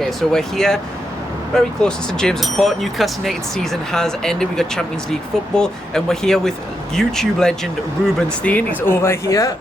Okay, so we're here very close to St James's Park. Newcastle United season has ended. We got Champions League football, and we're here with YouTube legend Roobenstein. He's over here.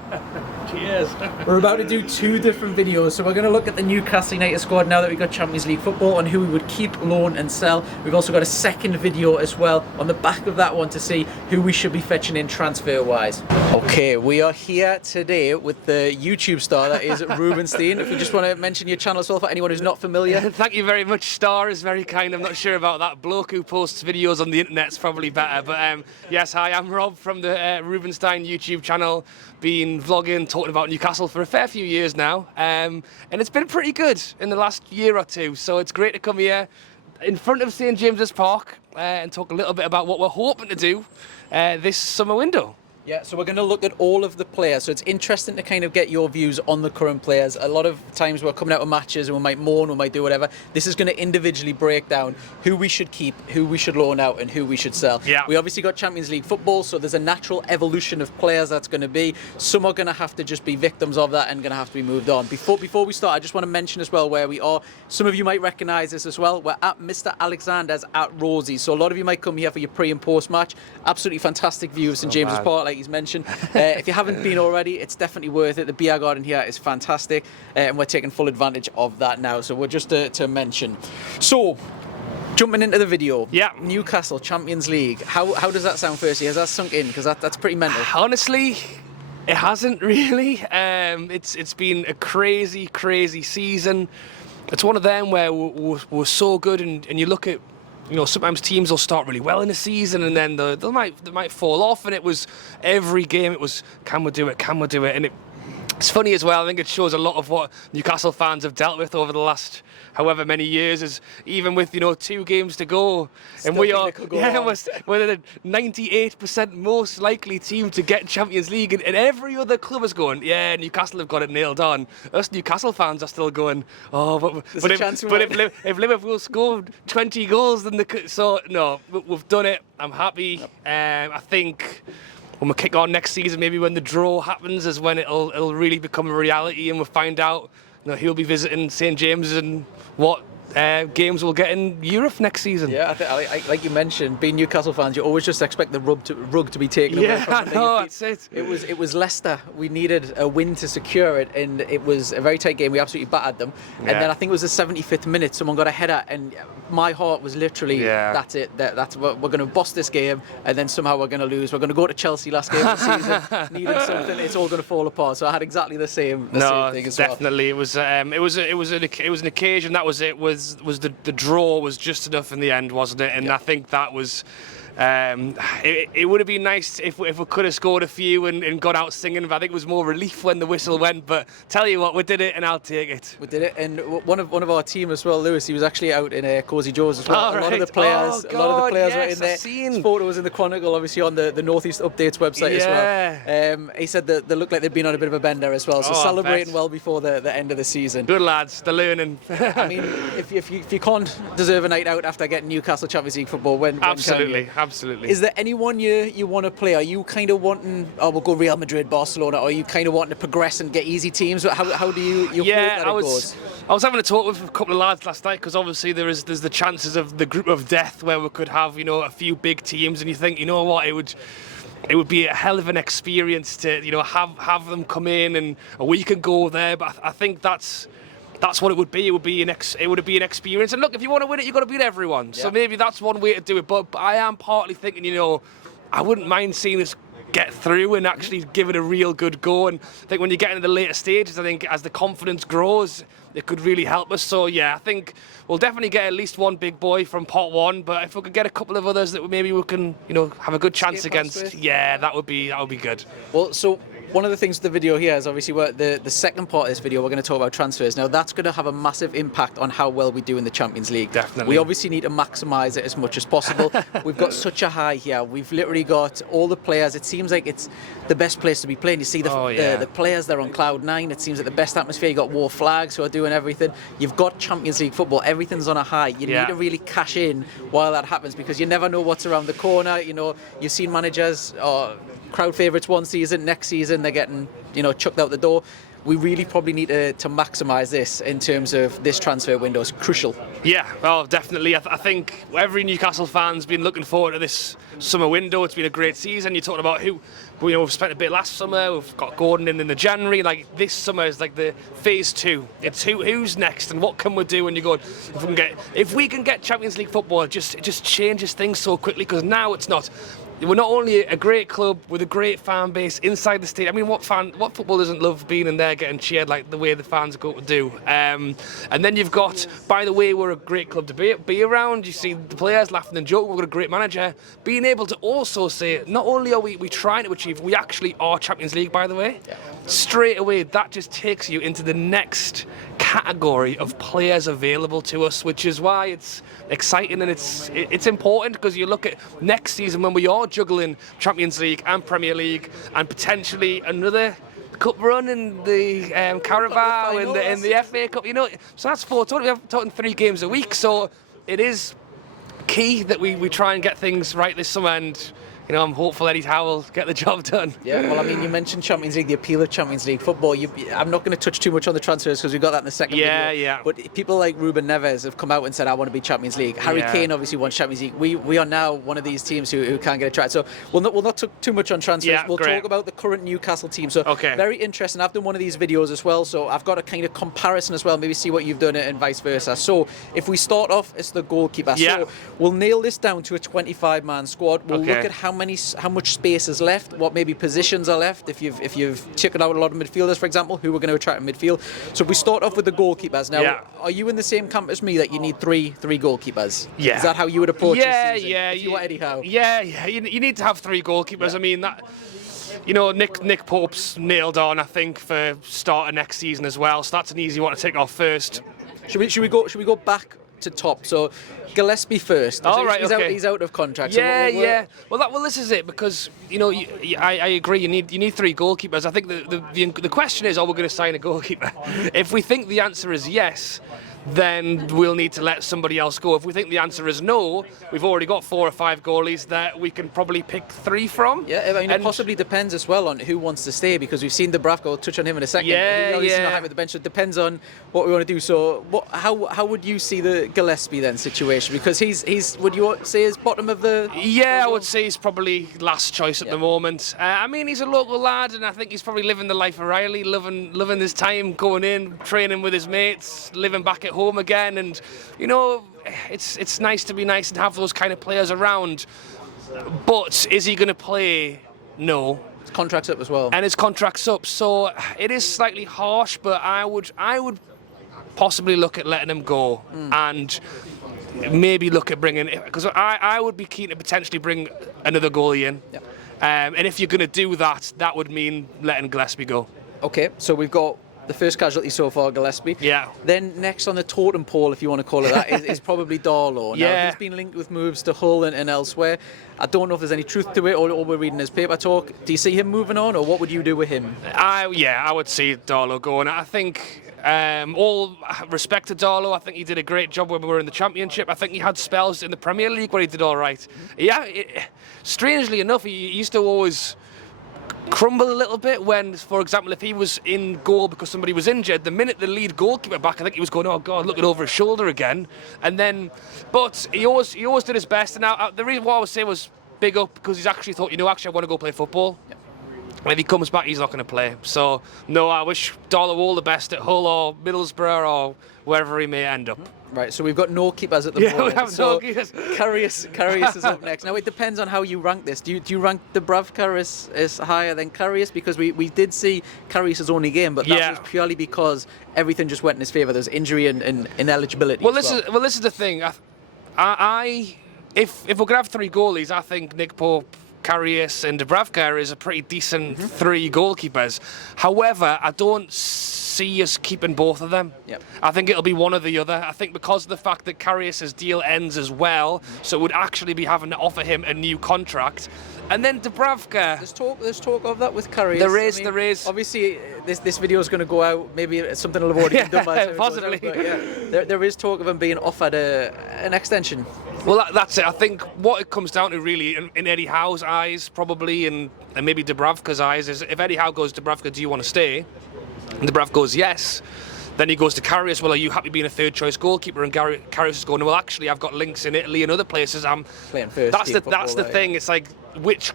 Cheers. We're about to do two different videos. So we're going to look at the Newcastle United squad now that we've got Champions League football, on who we would keep, loan and sell. We've also got a second video as well on the back of that one to see who we should be fetching in transfer wise. Okay, we are here today with the YouTube star that is Roobenstein. If you just want to mention your channel as well for anyone who's not familiar. Thank you very much. Star is very kind. I'm not sure about that. Bloke who posts videos on the internet's probably better. But yes, hi, I'm Rob from the Roobenstein YouTube channel. Been vlogging, talking about Newcastle for a fair few years now, and it's been pretty good in the last year or two, so it's great to come here in front of St James's Park and talk a little bit about what we're hoping to do this summer window. Yeah, so we're going to look at all of the players. So it's interesting to kind of get your views on the current players. A lot of times we're coming out of matches and we might moan, we might do whatever. This is going to individually break down who we should keep, who we should loan out, and who we should sell. Yeah. We obviously got Champions League football, so there's a natural evolution of players that's going to be. Some are going to have to just be victims of that and going to have to be moved on. Before we start, I just want to mention as well where we are. Some of you might recognise this as well. We're at Mr. Alexander's at Rosie. So a lot of you might come here for your pre and post match. Absolutely fantastic view of St James's Park, like he's mentioned. If you haven't been already, it's definitely worth it. The beer garden here is fantastic, and we're taking full advantage of that now. So we're just to mention. So, jumping into the video. Yeah. Newcastle Champions League. How does that sound firstly? Has that sunk in? Because that's pretty mental. Honestly, it hasn't really. It's been a crazy season. It's one of them where we're so good, and you look at, you know, sometimes teams will start really well in the season and then they might fall off, and it was every game it was, can we do it, and it's funny as well. I think it shows a lot of what Newcastle fans have dealt with over the last however many years, is even with, you know, 2 games to go, Still and we're the 98% most likely team to get Champions League, and every other club is going, yeah, Newcastle have got it nailed on. Us Newcastle fans are still going, oh, but if Liverpool scored 20 goals, then so no, we've done it. I'm happy. Yep. I think when we kick on next season, maybe when the draw happens, is when it'll really become a reality, and we'll find out, you know, who'll be visiting St James's and what games we'll get in Europe next season. Yeah, like you mentioned, being Newcastle fans, you always just expect the rug to be taken away from Yeah, no, that's it. It was Leicester. We needed a win to secure it, and it was a very tight game. We absolutely battered them. Yeah. And then I think it was the 75th minute, someone got a header, and my heart was literally, that's it. We're going to boss this game, and then somehow we're going to lose. We're going to go to Chelsea last game of the season, needing something. It's all going to fall apart. So I had exactly the same thing as well. Definitely. It was an occasion. That was it. Was the draw was just enough in the end, wasn't it? And I think that was. It would have been nice if we could have scored a few and got out singing, but I think it was more relief when the whistle went. But tell you what, we did it, and I'll take it. We did it, and one of our team as well, Lewis. He was actually out in Cozy Joe's as well. Oh, a lot of the players, were in there. His photo was in the Chronicle, obviously on the Northeast Updates website as well. He said that they looked like they'd been on a bit of a bender as well. So celebrating well before the end of the season. Good lads, they're learning. I mean, if you can't deserve a night out after getting Newcastle Champions League football, when Absolutely. can you? Absolutely. Is there anyone you want to play? Are you kind of wanting, we'll go Real Madrid, Barcelona, or are you kind of wanting to progress and get easy teams? How do you hope that it goes? I was having a talk with a couple of lads last night, because obviously there's the chances of the group of death where we could have, you know, a few big teams, and you think, you know what, it would be a hell of an experience to, you know, have them come in and we can go there. But I think that's what it would be. It would be an experience. And look, if you want to win it, you've got to beat everyone. So maybe that's one way to do it. But I am partly thinking, you know, I wouldn't mind seeing us get through and actually give it a real good go. And I think when you get into the later stages, I think as the confidence grows, it could really help us. So yeah, I think we'll definitely get at least one big boy from pot 1. But if we could get a couple of others that maybe we can, you know, have a good chance against, that would be good. Well, so one of the things with the video here is obviously the second part of this video, we're going to talk about transfers. Now that's going to have a massive impact on how well we do in the Champions League. Definitely. We obviously need to maximise it as much as possible. We've got such a high here. We've literally got all the players. It seems like it's the best place to be playing. You see the players, they're on cloud 9. It seems like the best atmosphere. You've got War Flags who are doing everything. You've got Champions League football. Everything's on a high. You need to really cash in while that happens, because you never know what's around the corner. You know, you've seen managers or crowd favourites one season, next season they're getting, you know, chucked out the door. we really probably need to maximise this in terms of this transfer window. It's crucial. Yeah, well, definitely. I think every Newcastle fan's been looking forward to this summer window. It's been a great season. You're talking about who, we've spent a bit last summer. We've got Gordon in the January. Like, this summer is like the phase 2. It's who's next and what can we do? And you're going, if we can get Champions League football, it just changes things so quickly, because now it's not. We're not only a great club with a great fan base inside the stadium. I mean, what football doesn't love being in there getting cheered like the way the fans go to do? And then you've got, by the way, we're a great club to be around. You see the players laughing and joking. We've got a great manager. Being able to also say, not only are we trying to achieve, we actually are Champions League, by the way. Yeah. Straight away, that just takes you into the next category of players available to us, which is why it's exciting and it's important, because you look at next season when we are juggling Champions League and Premier League and potentially another cup run in the Carabao in the FA Cup, so that's 4 total. We're talking 3 games a week, so it is key that we try and get things right this summer, and I'm hopeful Eddie Howe will get the job done. Yeah, well, I mean, you mentioned Champions League, the appeal of Champions League football. I'm not going to touch too much on the transfers because we got that in the second video. Yeah. But people like Ruben Neves have come out and said, I want to be Champions League. Harry Kane obviously wants Champions League. We are now one of these teams who can't get a try. So we'll not talk too much on transfers. Yeah, we'll great. talk about the current Newcastle team. So very interesting. I've done one of these videos as well, so I've got a kind of comparison as well, maybe see what you've done and vice versa. So if we start off, it's the goalkeeper. Yeah. So we'll nail this down to a 25-man squad. We'll look at how much space is left, what maybe positions are left, if you've taken out a lot of midfielders, for example, who we're going to attract in midfield. So if we start off with the goalkeepers now, are you in the same camp as me that you need three goalkeepers? Yeah. Is that how you would approach this season? Yeah. If you want Eddie Howe? Yeah. You need to have 3 goalkeepers. I mean, that, Nick Pope's nailed on, I think, for starting next season as well. So that's an easy one to take off first. Should we go back to top? So Gillespie first. He's out of contract. Yeah. Well, this is it, because I agree. You need 3 goalkeepers. I think the question is, are we going to sign a goalkeeper? If we think the answer is yes, then we'll need to let somebody else go. If we think the answer is no, we've already got 4 or 5 goalies that we can probably pick 3 from. Yeah, I mean, it possibly depends as well on who wants to stay, because we've seen Dubravka. We'll touch on him in a second. He's not happy with the bench. It depends on what we want to do. So, how would you see the Gillespie then situation? Because he's would you say is bottom of the? Yeah, I would say he's probably last choice at the moment. I mean, he's a local lad, and I think he's probably living the life of Riley, loving his time, going in, training with his mates, living back at home again, and it's nice to be nice and have those kind of players around. But is he going to play? No. His contract's up as well. And his contract's up, so it is slightly harsh, but I would possibly look at letting him go and maybe look at bringing, because I would be keen to potentially bring another goalie in. Yep. And if you're going to do that, that would mean letting Gillespie go. Okay, so we've got the first casualty so far, Gillespie. Yeah. Then next on the totem pole, if you want to call it that, is probably Darlow. Now, he's been linked with moves to Hull and elsewhere. I don't know if there's any truth to it, or we're reading his paper talk. Do you see him moving on, or what would you do with him? I would see Darlow going. I think, all respect to Darlow, I think he did a great job when we were in the Championship. I think he had spells in the Premier League where he did all right. Yeah, strangely enough, he used to always crumble a little bit when, for example, if he was in goal because somebody was injured, the minute the lead goalkeeper back, I think he was going, oh God, looking over his shoulder again. And then, but he always did his best. And now the reason why I was saying was big up, because he's actually thought, actually I want to go play football. Yep. And if he comes back, he's not going to play. So no, I wish Darlow all the best at Hull or Middlesbrough or wherever he may end up. Right, so we've got no keepers at the moment. We have no keepers. Karius is up next. Now, it depends on how you rank this. Do you rank Dubravka as higher than Karius? Because we did see Karius' only game, but that was purely because everything just went in his favour. There's injury and ineligibility. Well, this is the thing. If we're going to have 3 goalies, I think Nick Pope, Karius and Dubravka is a pretty decent 3 goalkeepers. However, I don't see us keeping both of them. Yep. I think it'll be one or the other. I think because of the fact that Karius' deal ends as well, so it would actually be having to offer him a new contract. And then Dubravka. There's talk of that with Karius. There is. Obviously, this video is going to go out. Maybe something will have already been done by the time possibly. It goes out, but there is talk of him being offered an extension. Well, that's it. I think what it comes down to really, in Eddie Howe's eyes, probably, and maybe Dubravka's eyes, is if Eddie Howe goes, Dubravka, do you want to stay? And Dubravka goes, yes. Then he goes to Karius, well, are you happy being a third choice goalkeeper? And Karius is going, well, actually, I've got links in Italy and other places. I'm playing first. That's the thing. It's like,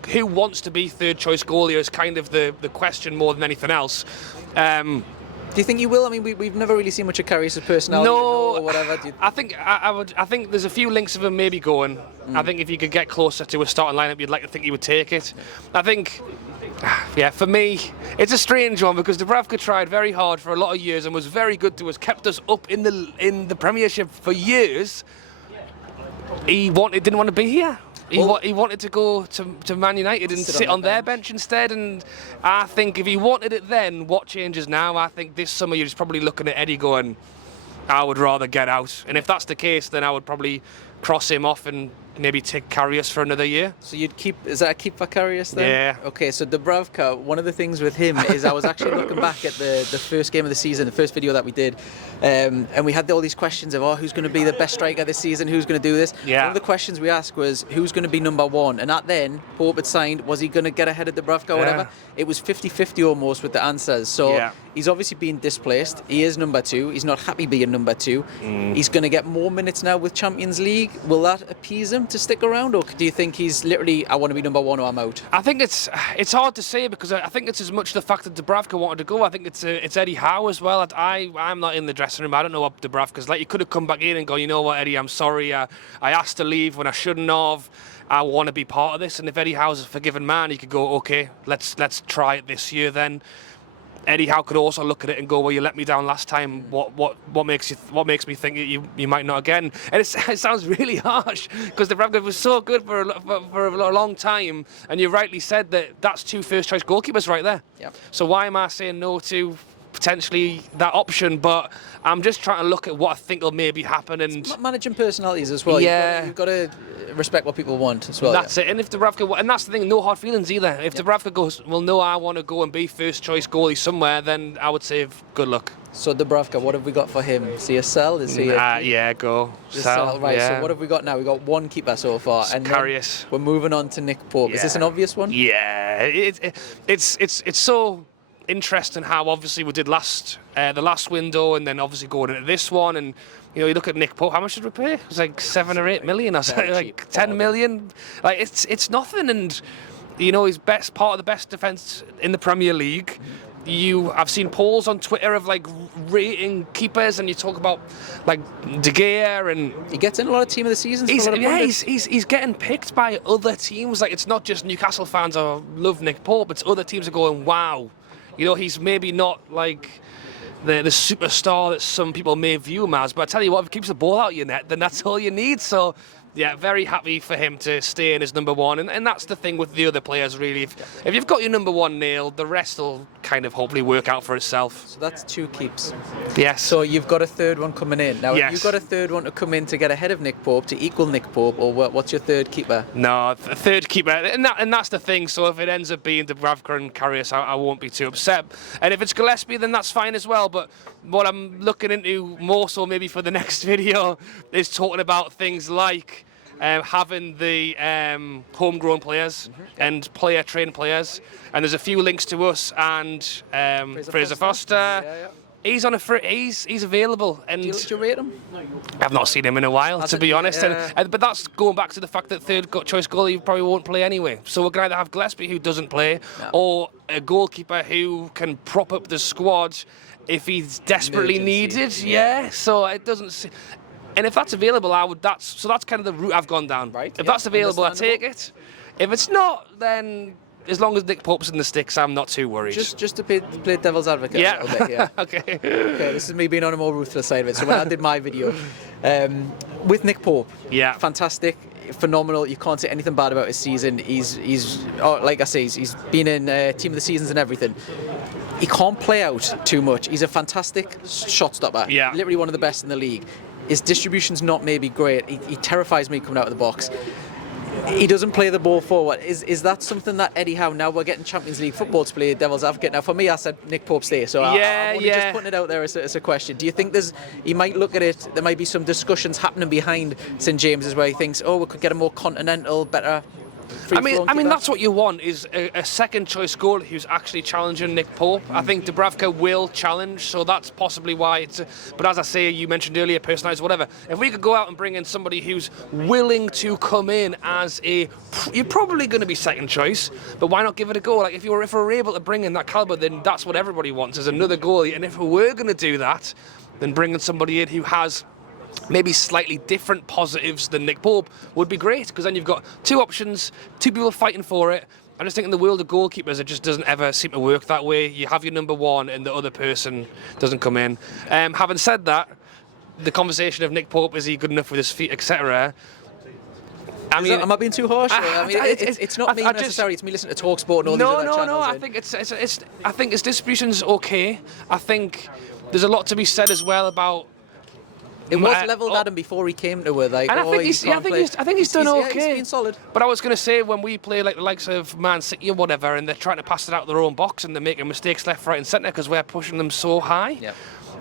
who wants to be third choice goalie is kind of the question more than anything else. Do you think you will? I mean, we've never really seen much of Karius' personality or whatever. I think there's a few links of him maybe going. I think if you could get closer to a starting lineup, you'd like to think he would take it. I think, yeah, for me, it's a strange one because Dubravka tried very hard for a lot of years and was very good to us, kept us up in the Premiership for years. He didn't want to be here. He wanted to go to Man United and sit on their bench instead, and I think if he wanted it then, what changes now? I think this summer you're just probably looking at Eddie going, I would rather get out. And if that's the case, then I would probably cross him off and maybe take Karius for another year. So you'd is that a keep for Karius then? Yeah. Okay, so Dubravka, one of the things with him is I was actually looking back at the first game of the season, the first video that we did, and we had all these questions of, who's going to be the best striker this season, who's going to do this? Yeah. One of the questions we asked was, who's going to be number one? And at then, Pope had signed, was he going to get ahead of Dubravka or whatever? It was 50-50 almost with the answers. So he's obviously been displaced. He is number two. He's not happy being number two. He's going to get more minutes now with Champions League. Will that appease him to stick around, or do you think he's literally, I want to be number one or I'm out? I think it's hard to say because I think it's as much the fact that Dubravka wanted to go. I think it's Eddie Howe as well. I'm not in the dressing room. I don't know what Dubravka's like. He could have come back in and go, you know what, Eddie, I'm sorry. I asked to leave when I shouldn't have. I want to be part of this. And if Eddie Howe's a forgiving man, he could go, okay, let's try it this year then. Eddie Howe could also look at it and go, well, you let me down last time. What makes me think you might not again? And it sounds really harsh because Dubravka was so good for a long time, and you rightly said that's two first choice goalkeepers right there. Yep. So why am I saying no to potentially that option? But I'm just trying to look at what I think will maybe happen and managing personalities as well. Yeah, you've got to respect what people want as well. That's it. And if Dubravka, and that's the thing, no hard feelings either. If Dubravka goes, well, no, I want to go and be first choice goalie somewhere, then I would say good luck. So Dubravka, what have we got for him? Is he a sell? Is he yeah, go sell. Right. Yeah. So what have we got now? We got one keeper so far, and Karius. We're moving on to Nick Pope. Yeah. Is this an obvious one? Yeah, it's so interesting how obviously we did the last window, and then obviously going into this one, and you look at Nick Pope. How much did we pay? It was like 7 or 8 million, or something, like 10 million. Like it's nothing, and he's part of the best defence in the Premier League. I've seen polls on Twitter of like rating keepers, and you talk about like De Gea, and he gets in a lot of team of the seasons. He's getting picked by other teams. Like it's not just Newcastle fans who love Nick Pope. It's other teams are going, wow. He's maybe not like the superstar that some people may view him as, but I tell you what, if he keeps the ball out of your net, then that's all you need. So, yeah, very happy for him to stay in as number one, and that's the thing with the other players, really. If you've got your number one nailed, the rest will kind of hopefully work out for itself. So that's 2 keeps. Yes. So you've got a third one coming in. Now, yes. Have you got a third one to come in to get ahead of Nick Pope, to equal Nick Pope, or what's your third keeper? No, third keeper, and that's the thing. So if it ends up being Dubravka and Karius, I won't be too upset. And if it's Gillespie, then that's fine as well. But what I'm looking into more so maybe for the next video is talking about things like having the homegrown players and player-trained players. And there's a few links to us and Fraser Foster. Yeah. He's on he's available. And do you rate him? I've not seen him in a while, to be honest. Yeah. But that's going back to the fact that third choice goalie probably won't play anyway. So we're going to either have Gillespie, who doesn't play, or a goalkeeper who can prop up the squad if he's desperately needed. Yeah. So it doesn't. And if that's available, that's kind of the route I've gone down. Right. If that's available, I take it. If it's not, then as long as Nick Pope's in the sticks, I'm not too worried. Just to play devil's advocate a little bit here. Okay. This is me being on a more ruthless side of it. So when I did my video with Nick Pope, fantastic, phenomenal. You can't say anything bad about his season. He's like I say, he's been in team of the seasons and everything. He can't play out too much. He's a fantastic shot stopper. Yeah. Literally one of the best in the league. His distribution's not maybe great. He terrifies me coming out of the box. He doesn't play the ball forward. Is that something that Eddie Howe, now we're getting Champions League football to play devil's advocate? Now for me, I said Nick Pope stay, so I'm only just putting it out there as a question. Do you think he might look at it, there might be some discussions happening behind St James's where he thinks, we could get a more continental, better free I mean, keeper? that's what you want, is a second choice goalie who's actually challenging Nick Pope. I think Dubravka will challenge, so that's possibly why it's. But as I say, you mentioned earlier, personalised, whatever. If we could go out and bring in somebody who's willing to come in as you're probably going to be second choice, but why not give it a go? Like if we're able to bring in that calibre, then that's what everybody wants, is another goalie. And if we were going to do that, then bringing somebody in who has maybe slightly different positives than Nick Pope would be great, because then you've got two options, two people fighting for it. I just think in the world of goalkeepers, it just doesn't ever seem to work that way. You have your number one and the other person doesn't come in. Having said that, the conversation of Nick Pope, is he good enough with his feet, etc. Am I being too harsh? I mean, it's not me necessarily. It's me listening to TalkSport and all these other channels. No. I think his distribution's okay. I think there's a lot to be said as well about. It was levelled at him before he came to it. Like, and I think he's done okay. He's been solid. But I was going to say, when we play like the likes of Man City or whatever, and they're trying to pass it out of their own box and they're making mistakes left, right, and centre because we're pushing them so high. Yeah.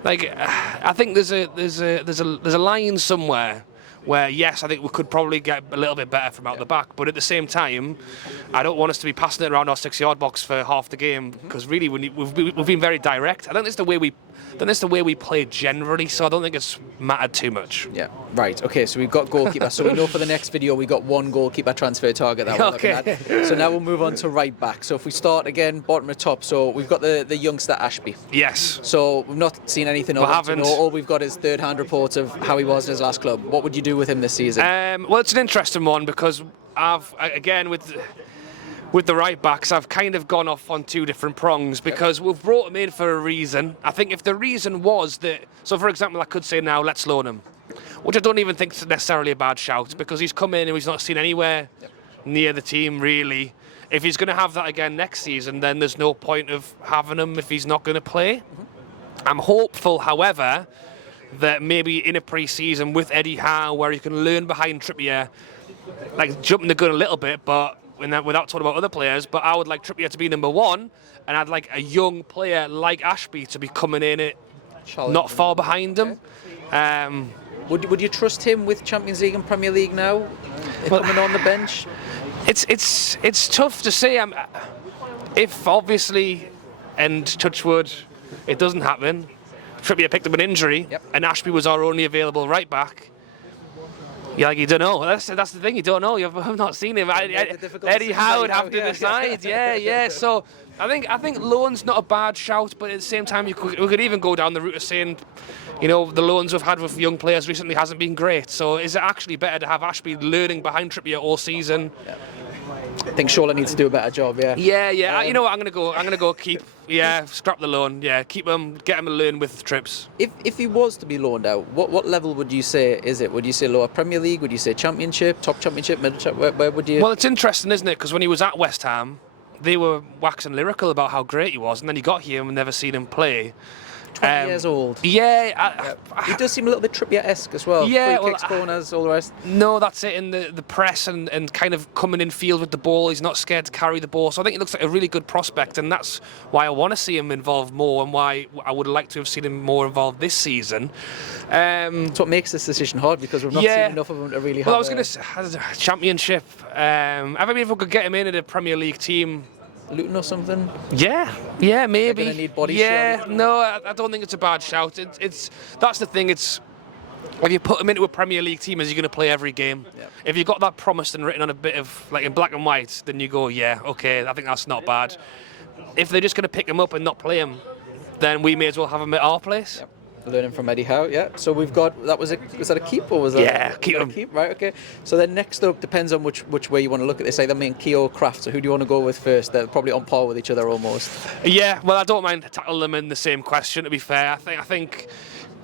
Like, I think there's a line somewhere where, yes, I think we could probably get a little bit better from out the back, but at the same time, I don't want us to be passing it around our 6-yard box for half the game, because really we've been very direct. I think it's the way we play generally, so I don't think it's mattered too much. Yeah, right. Okay, so we've got goalkeeper. So we know for the next video we got one goalkeeper transfer target that we're looking at. So now we'll move on to right back. So if we start again, bottom of top. So we've got the youngster Ashby. Yes. So we've not seen anything of him. Haven't. All we've got is third-hand reports of how he was in his last club. What would you do with him this season? Well, it's an interesting one, because I've, again, with the right backs, I've kind of gone off on two different prongs, because we've brought him in for a reason. I think if the reason was that, so for example, I could say now, let's loan him, which I don't even think is necessarily a bad shout, because he's come in and he's not seen anywhere near the team, really. If he's going to have that again next season, then there's no point of having him if he's not going to play. I'm hopeful, however, that maybe in a pre-season with Eddie Howe, where he can learn behind Trippier, like jumping the gun a little bit, but without talking about other players, but I would like Trippier to be number one, and I'd like a young player like Ashby to be coming in it, not far behind him. Would you trust him with Champions League and Premier League now, coming on the bench? It's tough to say. If obviously, and touch wood, it doesn't happen, Trippier picked up an injury, and Ashby was our only available right back. You don't know. That's the thing. You don't know. You've not seen him. Eddie Howe would have to decide. Yeah. So I think loan's not a bad shout, but at the same time, we could even go down the route of saying, the loans we've had with young players recently hasn't been great. So is it actually better to have Ashby learning behind Trippier all season? Yeah. I think Shola needs to do a better job. Yeah. You know what? I'm gonna go keep. Yeah, scrap the loan. Yeah, keep him. Get him to learn with trips. If he was to be loaned out, what level would you say is it? Would you say lower Premier League? Would you say Championship, top Championship, middle? Where would you? Well, it's interesting, isn't it? Because when he was at West Ham, they were waxing lyrical about how great he was, and then he got here and we've never seen him play. 20 years old. Yeah. He does seem a little bit Trippier-esque as well. Yeah. Free kicks, corners, all the rest. No, that's it. In the press and kind of coming in field with the ball, he's not scared to carry the ball. So I think he looks like a really good prospect, and that's why I want to see him involved more, and why I would like to have seen him more involved this season. That's what makes this decision hard, because we've not seen enough of him to really have. Well, I was going to say Championship. I mean, if we could get him in at a Premier League team. Luton or something? Yeah, maybe. They're gonna need body shield. No, I don't think it's a bad shout. That's the thing. It's if you put him into a Premier League team, is he going to play every game? Yeah. If you've got that promised and written on a bit of like in black and white, then you go, yeah, okay, I think that's not bad. If they're just going to pick him up and not play him, then we may as well have him at our place. Yep. Learning from Eddie Howe, yeah. So we've got was that a keep or was that? Yeah, keep him. Keep, right? Okay. So then next up depends on which way you want to look at this. Either Menke or Kraft. So who do you want to go with first? They're probably on par with each other almost. Yeah. Well, I don't mind tackling them in the same question. To be fair, I think.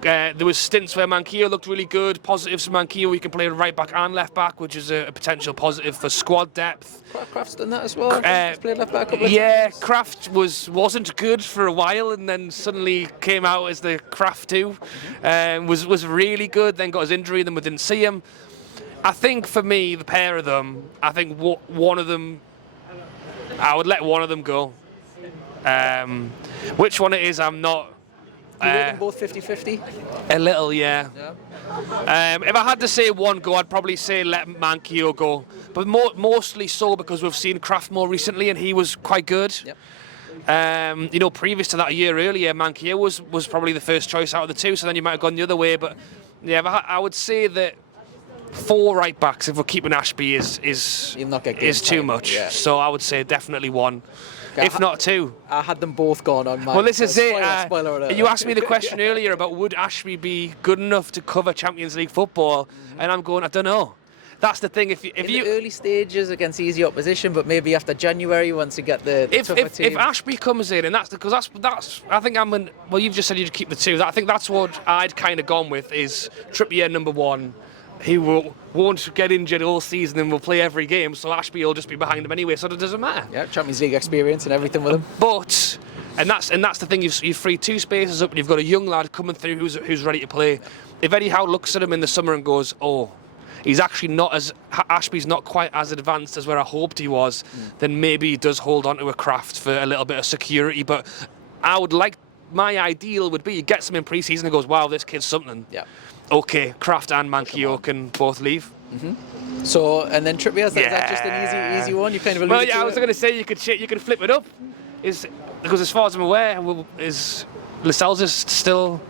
There was stints where Manquillo looked really good. Positives for Manquillo, he can play right back and left back, which is a potential positive for squad depth. Kraft's done that as well. He's played left back a couple of times. Kraft wasn't good for a while, and then suddenly came out as the Kraft 2. Was really good. Then got his injury, then we didn't see him. I think for me, the pair of them, I think one of them, I would let one of them go. Which one it is, I'm not You rate them both 50-50? A little, yeah. If I had to say one go, I'd probably say let Manquillo go. But mostly so because we've seen Kraft more recently and he was quite good. Yep. You know, previous to that, a year earlier, Manquillo was probably the first choice out of the two, so then you might have gone the other way. But yeah, I would say that 4 right backs, if we're keeping Ashby, is too much. Yeah. So I would say definitely 1. If not 2. I had them both gone on mine. Well, this is it. Spoiler alert. You asked me the question earlier about would Ashby be good enough to cover Champions League football, and I'm going, I don't know. That's the thing. If you the early stages against easy opposition, but maybe after January once you get the tougher team. If Ashby comes in, and that's I think well, you've just said you'd keep the 2. I think that's what I'd kind of gone with is Trippier number 1. He won't get injured all season and will play every game, so Ashby will just be behind him anyway, so it doesn't matter. Yeah, Champions League experience and everything with him. But, and that's the thing, you've freed 2 spaces up and you've got a young lad coming through who's ready to play. If Eddie Howe looks at him in the summer and goes, oh, he's actually Ashby's not quite as advanced as where I hoped he was, then maybe he does hold on to a Kraft for a little bit of security. But my ideal would be you get some in pre-season and goes, wow, this kid's something. Yeah. Okay, Kraft and Manquillo can both leave. Mm-hmm. So, and then Trippier, is that just an easy one? You kind of alluded to I was going to say you could flip it up. Because as far as I'm aware, is Lascelles is still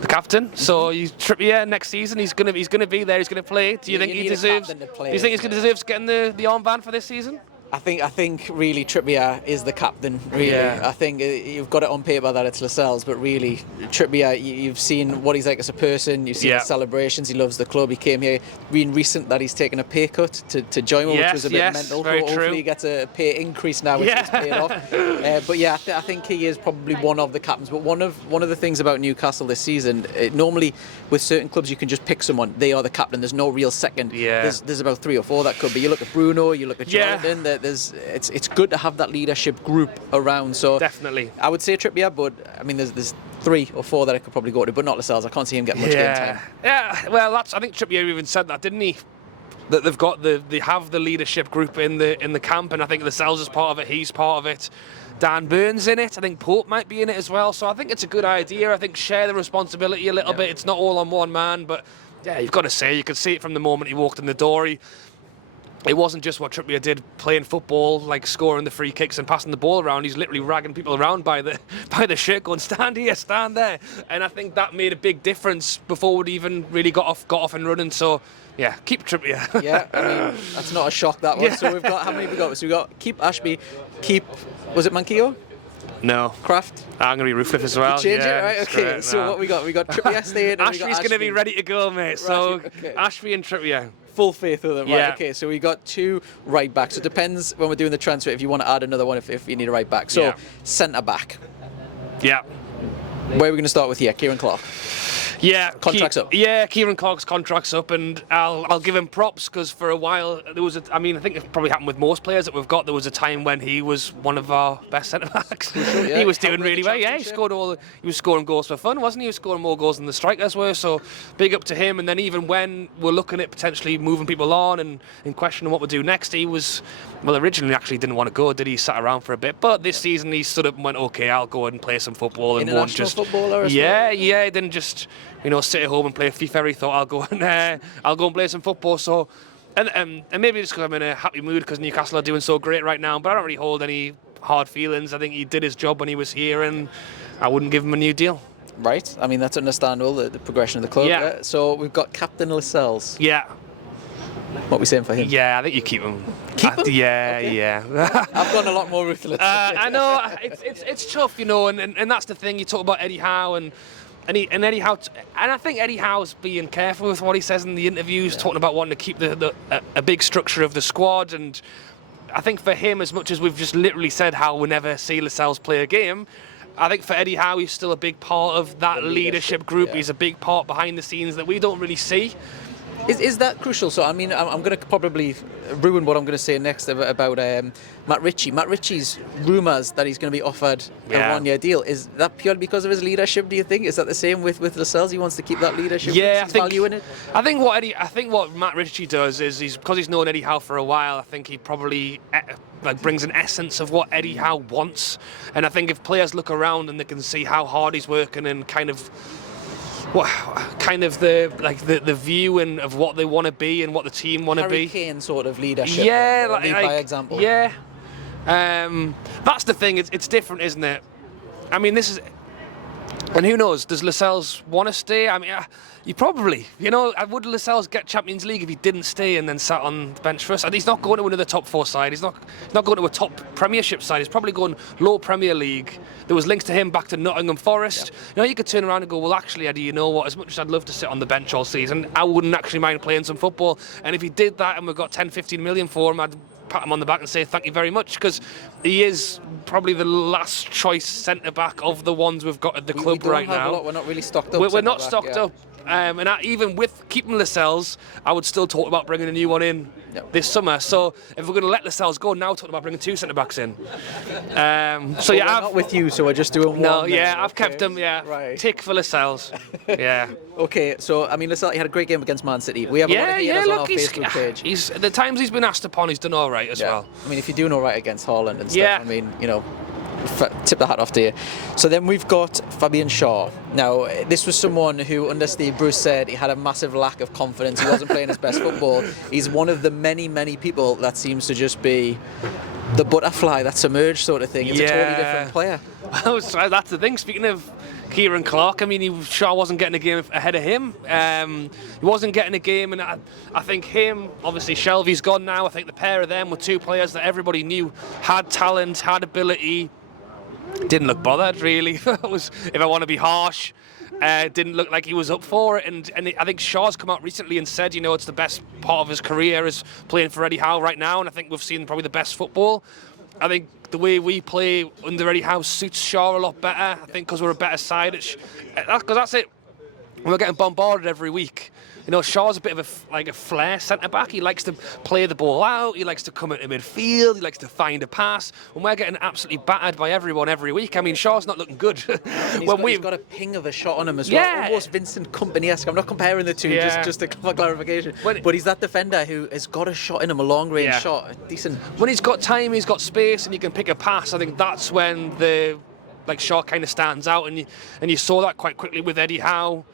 the captain. So Trippier next season, he's going to be there. He's going to play. Do you think he deserves? Do you think he's going to deserve getting the armband for this season? I think really Trippier is the captain. Really, yeah. I think you've got it on paper that it's Lascelles, but really Trippier, you've seen what he's like as a person. You've seen the celebrations. He loves the club. He came here. Been recent that he's taken a pay cut to join, which was a bit mental. Very Hopefully true. he gets a pay increase now, which is paid off. But yeah, I think he is probably one of the captains. But one of the things about Newcastle this season, normally with certain clubs you can just pick someone. They are the captain. There's no real second. Yeah. There's about 3 or 4 that could be. You look at Bruno. You look at Jonathan. It's good to have that leadership group around. So definitely, I would say Trippier, but I mean, there's 3 or 4 that I could probably go to, but not Lascelles. I can't see him getting much game time. Yeah, well, I think Trippier even said that, didn't he? That they have the leadership group in the camp, and I think Lascelles is part of it. He's part of it. Dan Burn's in it. I think Pope might be in it as well. So I think it's a good idea. I think share the responsibility a little bit. It's not all on one man, but yeah, you've got to say, you could see it from the moment he walked in the door. It wasn't just what Trippier did playing football, like scoring the free kicks and passing the ball around. He's literally ragging people around by the shirt, going, stand here, stand there. And I think that made a big difference before we'd even really got off and running. So yeah, keep Trippier. Yeah, I mean, that's not a shock, that one. Yeah. So we've got, how many have we got? So we've got keep Ashby, was it Manquillo? No. Kraft? I'm going to be ruthless as well. Change it, right? Okay, so what we got? We got Trippier staying. Ashby's going to be ready to go, mate. So Ashby and Trippier. Full faith with them, right? Okay, so we got 2 right backs. So it depends when we're doing the transfer if you want to add another one if you need a right back. So centre back. Yeah. Where are we going to start with here? Kieran Clark. Yeah, contract's up. Yeah, Kieran Clark's contract's up, and I'll give him props because for a while there was I think it probably happened with most players that we've got. There was a time when he was one of our best centre backs. Yeah. He was doing really well. Yeah, he was scoring goals for fun, wasn't he? He was scoring more goals than the strikers were. So big up to him. And then even when we're looking at potentially moving people on and questioning what we'll do next, he was originally actually didn't want to go. Did he? Sat around for a bit, but this season he stood up and went, okay, I'll go and play some football and won't just footballer. Yeah, he didn't just sit at home and play FIFA. He thought I'll go and play some football. So, and maybe just because I'm in a happy mood because Newcastle are doing so great right now. But I don't really hold any hard feelings. I think he did his job when he was here, and I wouldn't give him a new deal. Right. I mean, that's understandable. The progression of the club. Yeah. So we've got Captain Lascelles. Yeah. What are we saying for him? Yeah, I think you keep him. Keep him? Yeah, okay. Yeah. I've gone a lot more ruthless. I know it's tough, and that's the thing. You talk about Eddie Howe and Eddie Howe, and I think Eddie Howe's being careful with what he says in the interviews, talking about wanting to keep a big structure of the squad. And I think for him, as much as we've just literally said how we'll never see Lascelles play a game, I think for Eddie Howe, he's still a big part of that leadership group. Yeah. He's a big part behind the scenes that we don't really see. Is that crucial? So, I mean, I'm going to probably ruin what I'm going to say next about Matt Ritchie. Matt Ritchie's rumours that he's going to be offered a 1-year deal. Is that purely because of his leadership, do you think? Is that the same with Lascelles? He wants to keep that leadership value in it? I think what Matt Ritchie does is because he's known Eddie Howe for a while, I think he probably brings an essence of what Eddie Howe wants. And I think if players look around and they can see how hard he's working and kind of the view and of what they want to be and what the team want to be. Harry Kane sort of leadership. Yeah, lead by example. Yeah. That's the thing. It's different, isn't it? I mean, this is. And who knows? Does Lascelles want to stay? I mean, you probably. Would Lascelles get Champions League if he didn't stay and then sat on the bench for us? And he's not going to another top 4 side. He's not going to a top Premiership side. He's probably going low Premier League. There was links to him back to Nottingham Forest. Yeah. You could turn around and go, well, actually, Eddie, you know what? As much as I'd love to sit on the bench all season, I wouldn't actually mind playing some football. And if he did that and we got 10, 15 million for him, I'd pat him on the back and say thank you very much, because he is probably the last choice centre-back of the ones we've got at the club right now. We're not really stocked up. We're not stocked up. Even with keeping Lascelles, I would still talk about bringing a new one in this summer. So if we're going to let Lascelles go, now talking about bringing 2 centre-backs in. We're not with you, so we're just doing one. No, I've kept them, Right. Tick for Lascelles. Yeah. Okay, so, I mean, Lascelles, he had a great game against Man City. We have a lot of haters on our Facebook page. The times he's been asked upon, he's done all right as well. I mean, if you're doing all right against Haaland and stuff, I mean, tip the hat off to you. So then we've got Fabian Shaw. Now, this was someone who, under Steve Bruce, said he had a massive lack of confidence. He wasn't playing his best football. He's one of the many, many people that seems to just be the butterfly that's emerged, sort of thing. It's a totally different player. That's the thing. Speaking of Kieran Clark, I mean, Shaw wasn't getting a game ahead of him. He wasn't getting a game, and I think him, obviously Shelvey's gone now. I think the pair of them were 2 players that everybody knew had talent, had ability. Didn't look bothered, really. If I want to be harsh, didn't look like he was up for it. And I think Shaw's come out recently and said, it's the best part of his career is playing for Eddie Howe right now. And I think we've seen probably the best football. I think the way we play under Eddie Howe suits Shaw a lot better. I think because we're a better side. Because that's it. We're getting bombarded every week. Shaw's a bit of a flair centre-back. He likes to play the ball out. He likes to come into midfield. He likes to find a pass. And we're getting absolutely battered by everyone every week. I mean, Shaw's not looking good. He's got a ping of a shot on him as well. Almost Vincent Kompany-esque. I'm not comparing the two, just to for clarification. But he's that defender who has got a shot in him, a long-range shot. Decent. When he's got time, he's got space, and he can pick a pass. I think that's when Shaw kind of stands out. And you saw that quite quickly with Eddie Howe.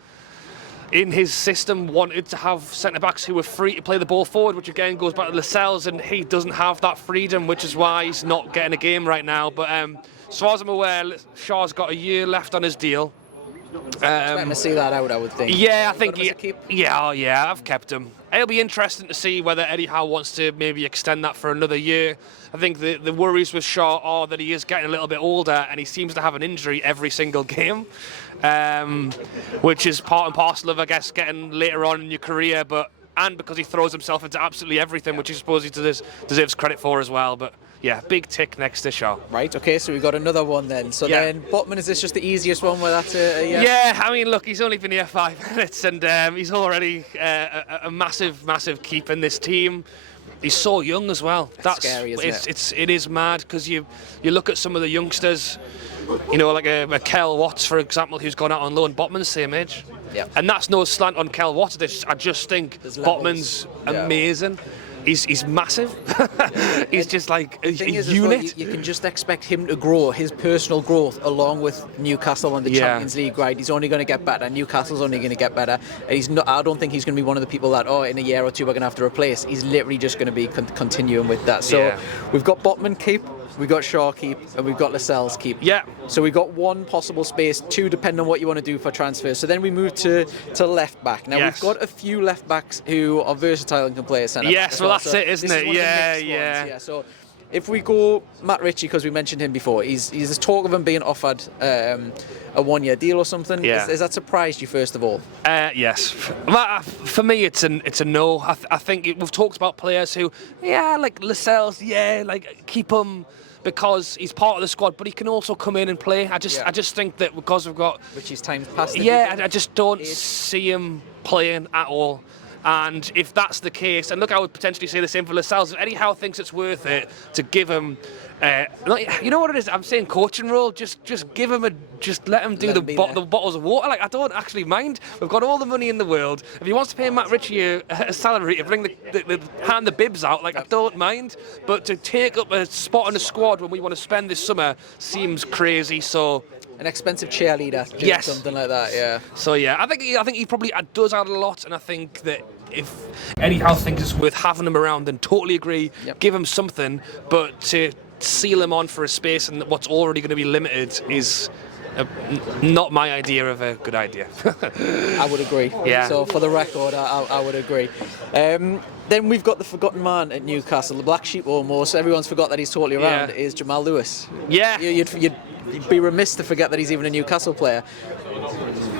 In his system, wanted to have centre-backs who were free to play the ball forward, which again goes back to Lascelles, and he doesn't have that freedom, which is why he's not getting a game right now. But as far as I'm aware, Shaw's got a year left on his deal. Expecting to see that out, I would think. Yeah, I think I've kept him. It'll be interesting to see whether Eddie Howe wants to maybe extend that for another year. I think the worries with Shaw are that he is getting a little bit older and he seems to have an injury every single game, which is part and parcel of, I guess, getting later on in your career, and because he throws himself into absolutely everything, which I suppose he deserves credit for as well. But yeah, big tick next to Shaw. Right, okay, so we've got another one then. So then, Botman, is this just the easiest one where that's a yes? Yeah, I mean, look, he's only been here 5 minutes and he's already a massive, massive keep in this team. He's so young as well. That's scary, isn't it? It is mad, because you look at some of the youngsters, like a Kel Watts, for example, who's gone out on loan. Botman's same age. Yeah. And that's no slant on Kel Watts. I just think Botman's amazing. He's massive. He's just like a unit. Well, you can just expect him to grow, his personal growth, along with Newcastle and the Champions League, right? He's only going to get better. Newcastle's only going to get better. And I don't think he's going to be one of the people that, in a year or two we're going to have to replace. He's literally just going to be continuing with that. So we've got Botman keep, we've got Shaw keep, and we've got Lascelles keep. Yeah. So we've got 1 possible space, 2 depending on what you want to do for transfers. So then we move to left back. Now we've got a few left backs who are versatile and can play a centre back. Yes, well that's it, isn't it? Yeah. So if we go Matt Ritchie, because we mentioned him before, there's talk of him being offered a 1-year deal or something. Yeah. Has that surprised you, first of all? Yes. For me, it's a no. I think we've talked about players who, like Lascelles, keep him because he's part of the squad, but he can also come in and play. I just think that because we've got Ritchie's time's passed. I just don't see him playing at all. And if that's the case, and look, I would potentially say the same for Lascelles. If Eddie Howe thinks it's worth it to give him You know what it is? I'm saying coaching role. Just give him let him do the bottles of water. Like, I don't actually mind. We've got all the money in the world. If he wants to pay Matt Ritchie a salary to bring hand the bibs out, like, I don't mind. But to take up a spot in the squad when we want to spend this summer seems crazy. So. An expensive cheerleader, yes, something like that, yeah. So yeah, I think he probably does add a lot, and I think that if Eddie Howe thinks it's worth having him around, then totally agree. Yep. Give him something, but to seal him on for a space and what's already going to be limited is not my idea of a good idea. I would agree. Yeah. So for the record, I would agree. Then we've got the forgotten man at Newcastle, the black sheep almost. Everyone's forgot that he's totally around. Is Jamal Lewis. Yeah. You'd be remiss to forget that he's even a Newcastle player.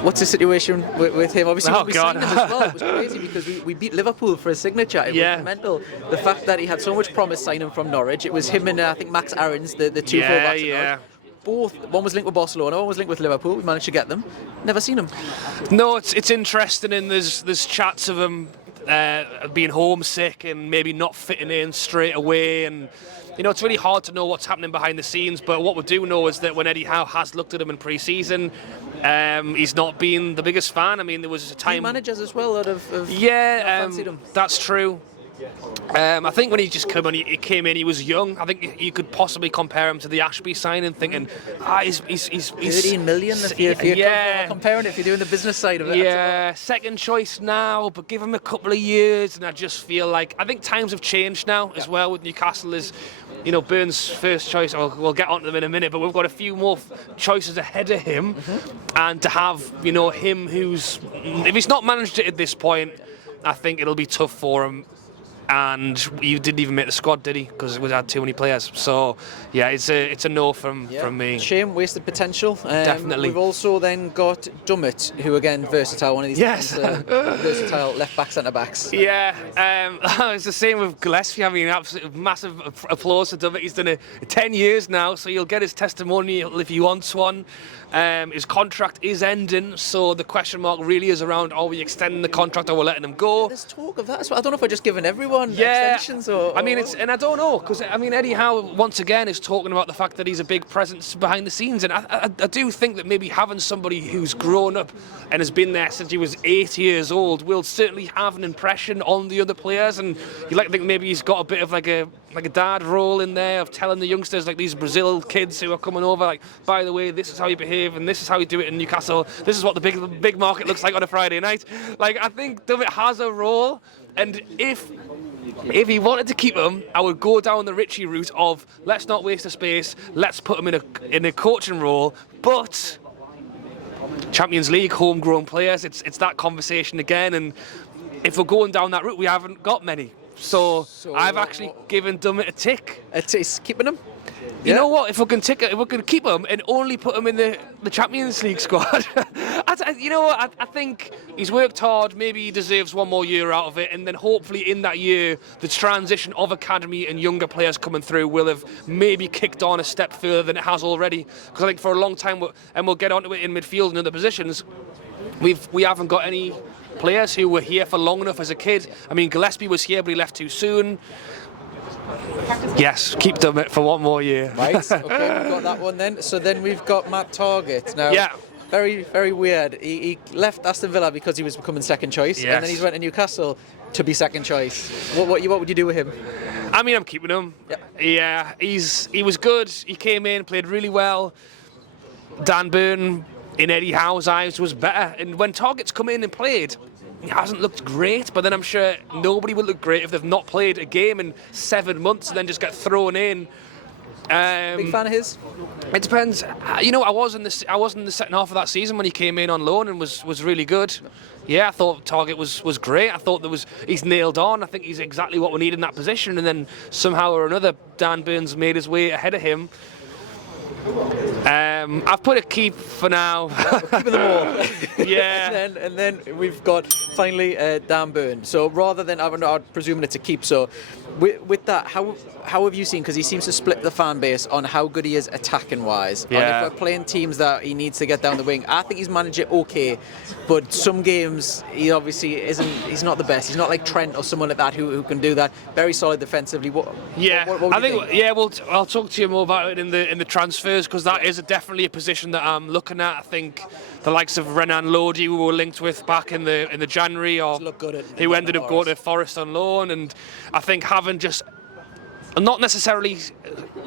What's the situation with him? Obviously, we signed him as well. It was crazy because we beat Liverpool for his signature. It was mental. The fact that he had so much promise signing from Norwich. It was him and I think Max Aarons, the two fullbacks. Yeah. Both, one was linked with Barcelona, one was linked with Liverpool. We managed to get them. Never seen them. No, it's interesting, and there's chats of him being homesick and maybe not fitting in straight away, and you know, it's really hard to know what's happening behind the scenes. But what we do know is that when Eddie Howe has looked at him in pre-season, he's not been the biggest fan. I mean, there was a time managers as well that have fancied him. That's true. I think when he came in, he was young. I think you could possibly compare him to the Ashby signing, thinking, he's 13 million if you're comparing it, if you're doing the business side of it. Yeah, second choice now, but give him a couple of years, and I just feel like I think times have changed now as well with Newcastle. Is, you know, Burns' first choice. We'll get onto them in a minute, but we've got a few more choices ahead of him, and to have, you know, him who's, if he's not managed it at this point, I think it'll be tough for him. And he didn't even make the squad, did he? Because we had too many players. So yeah, it's a no from me. Shame, wasted potential. Definitely. We've also then got Dummett, who again versatile, one of these versatile left back, centre backs. Yeah, it's the same with Gillespie. I mean, absolute massive applause to Dummett. He's done it 10 years now, so you'll get his testimonial if he wants one. His contract is ending, so the question mark really is around: are we extending the contract or we're letting him go? There's talk of that. So I don't know if we're just giving everyone extensions or. I mean, and I don't know, because I mean, Eddie Howe once again is talking about the fact that he's a big presence behind the scenes, and I do think that maybe having somebody who's grown up and has been there since he was 8 years old will certainly have an impression on the other players, and you like to think maybe he's got a bit of like a dad role in there of telling the youngsters, like these Brazil kids who are coming over, like, by the way, this is how you behave and this is how you do it in Newcastle. This is what the big market looks like on a Friday night. Like, I think Dummett has a role, and if he wanted to keep him, I would go down the Ritchie route of let's not waste the space, let's put him in a coaching role, but Champions League, homegrown players, it's that conversation again, and if we're going down that route, we haven't got many. So I've actually given Dummett a tick. It's keeping him? You know what? If we can keep him and only put him in the Champions League squad, you know what? I think he's worked hard. Maybe he deserves one more year out of it, and then hopefully in that year, the transition of academy and younger players coming through will have maybe kicked on a step further than it has already. Because I think for a long time, and we'll get onto it in midfield and other positions, we haven't got any players who were here for long enough as a kid. I mean, Gillespie was here, but he left too soon. Yes, keep Dummett for one more year. Right, okay, we've got that one then. So then we've got Matt Targett. Now, very, very weird. He left Aston Villa because he was becoming second choice, and then he's went to Newcastle to be second choice. What would you do with him? I mean, I'm keeping him. Yeah, he was good. He came in, played really well. Dan Burn, in Eddie Howe's eyes, was better. And when Targett's come in and played, he hasn't looked great, but then I'm sure nobody will look great if they've not played a game in 7 months and then just get thrown in. Big fan of his? It depends. You know, I was in the second half of that season when he came in on loan and was really good. Yeah, I thought Targett was great. I thought he's nailed on. I think he's exactly what we need in that position. And then somehow or another, Dan Burns made his way ahead of him. I've put a keep for now. Keeping them all. Yeah. and then we've got finally Dan Burn. So rather than, I'm presuming it's a keep. So with that, how have you seen? Because he seems to split the fan base on how good he is attacking wise. Yeah. And if we're playing teams that he needs to get down the wing, I think he's managed it okay. But some games he obviously isn't. He's not the best. He's not like Trent or someone like that who can do that. Very solid defensively. What I think. Yeah, I'll talk to you more about it in the transfers, because that is definitely a position that I'm looking at. I think the likes of Renan Lodi, who we were linked with back in the January, or who ended up going to Forest on loan, and I think having just not necessarily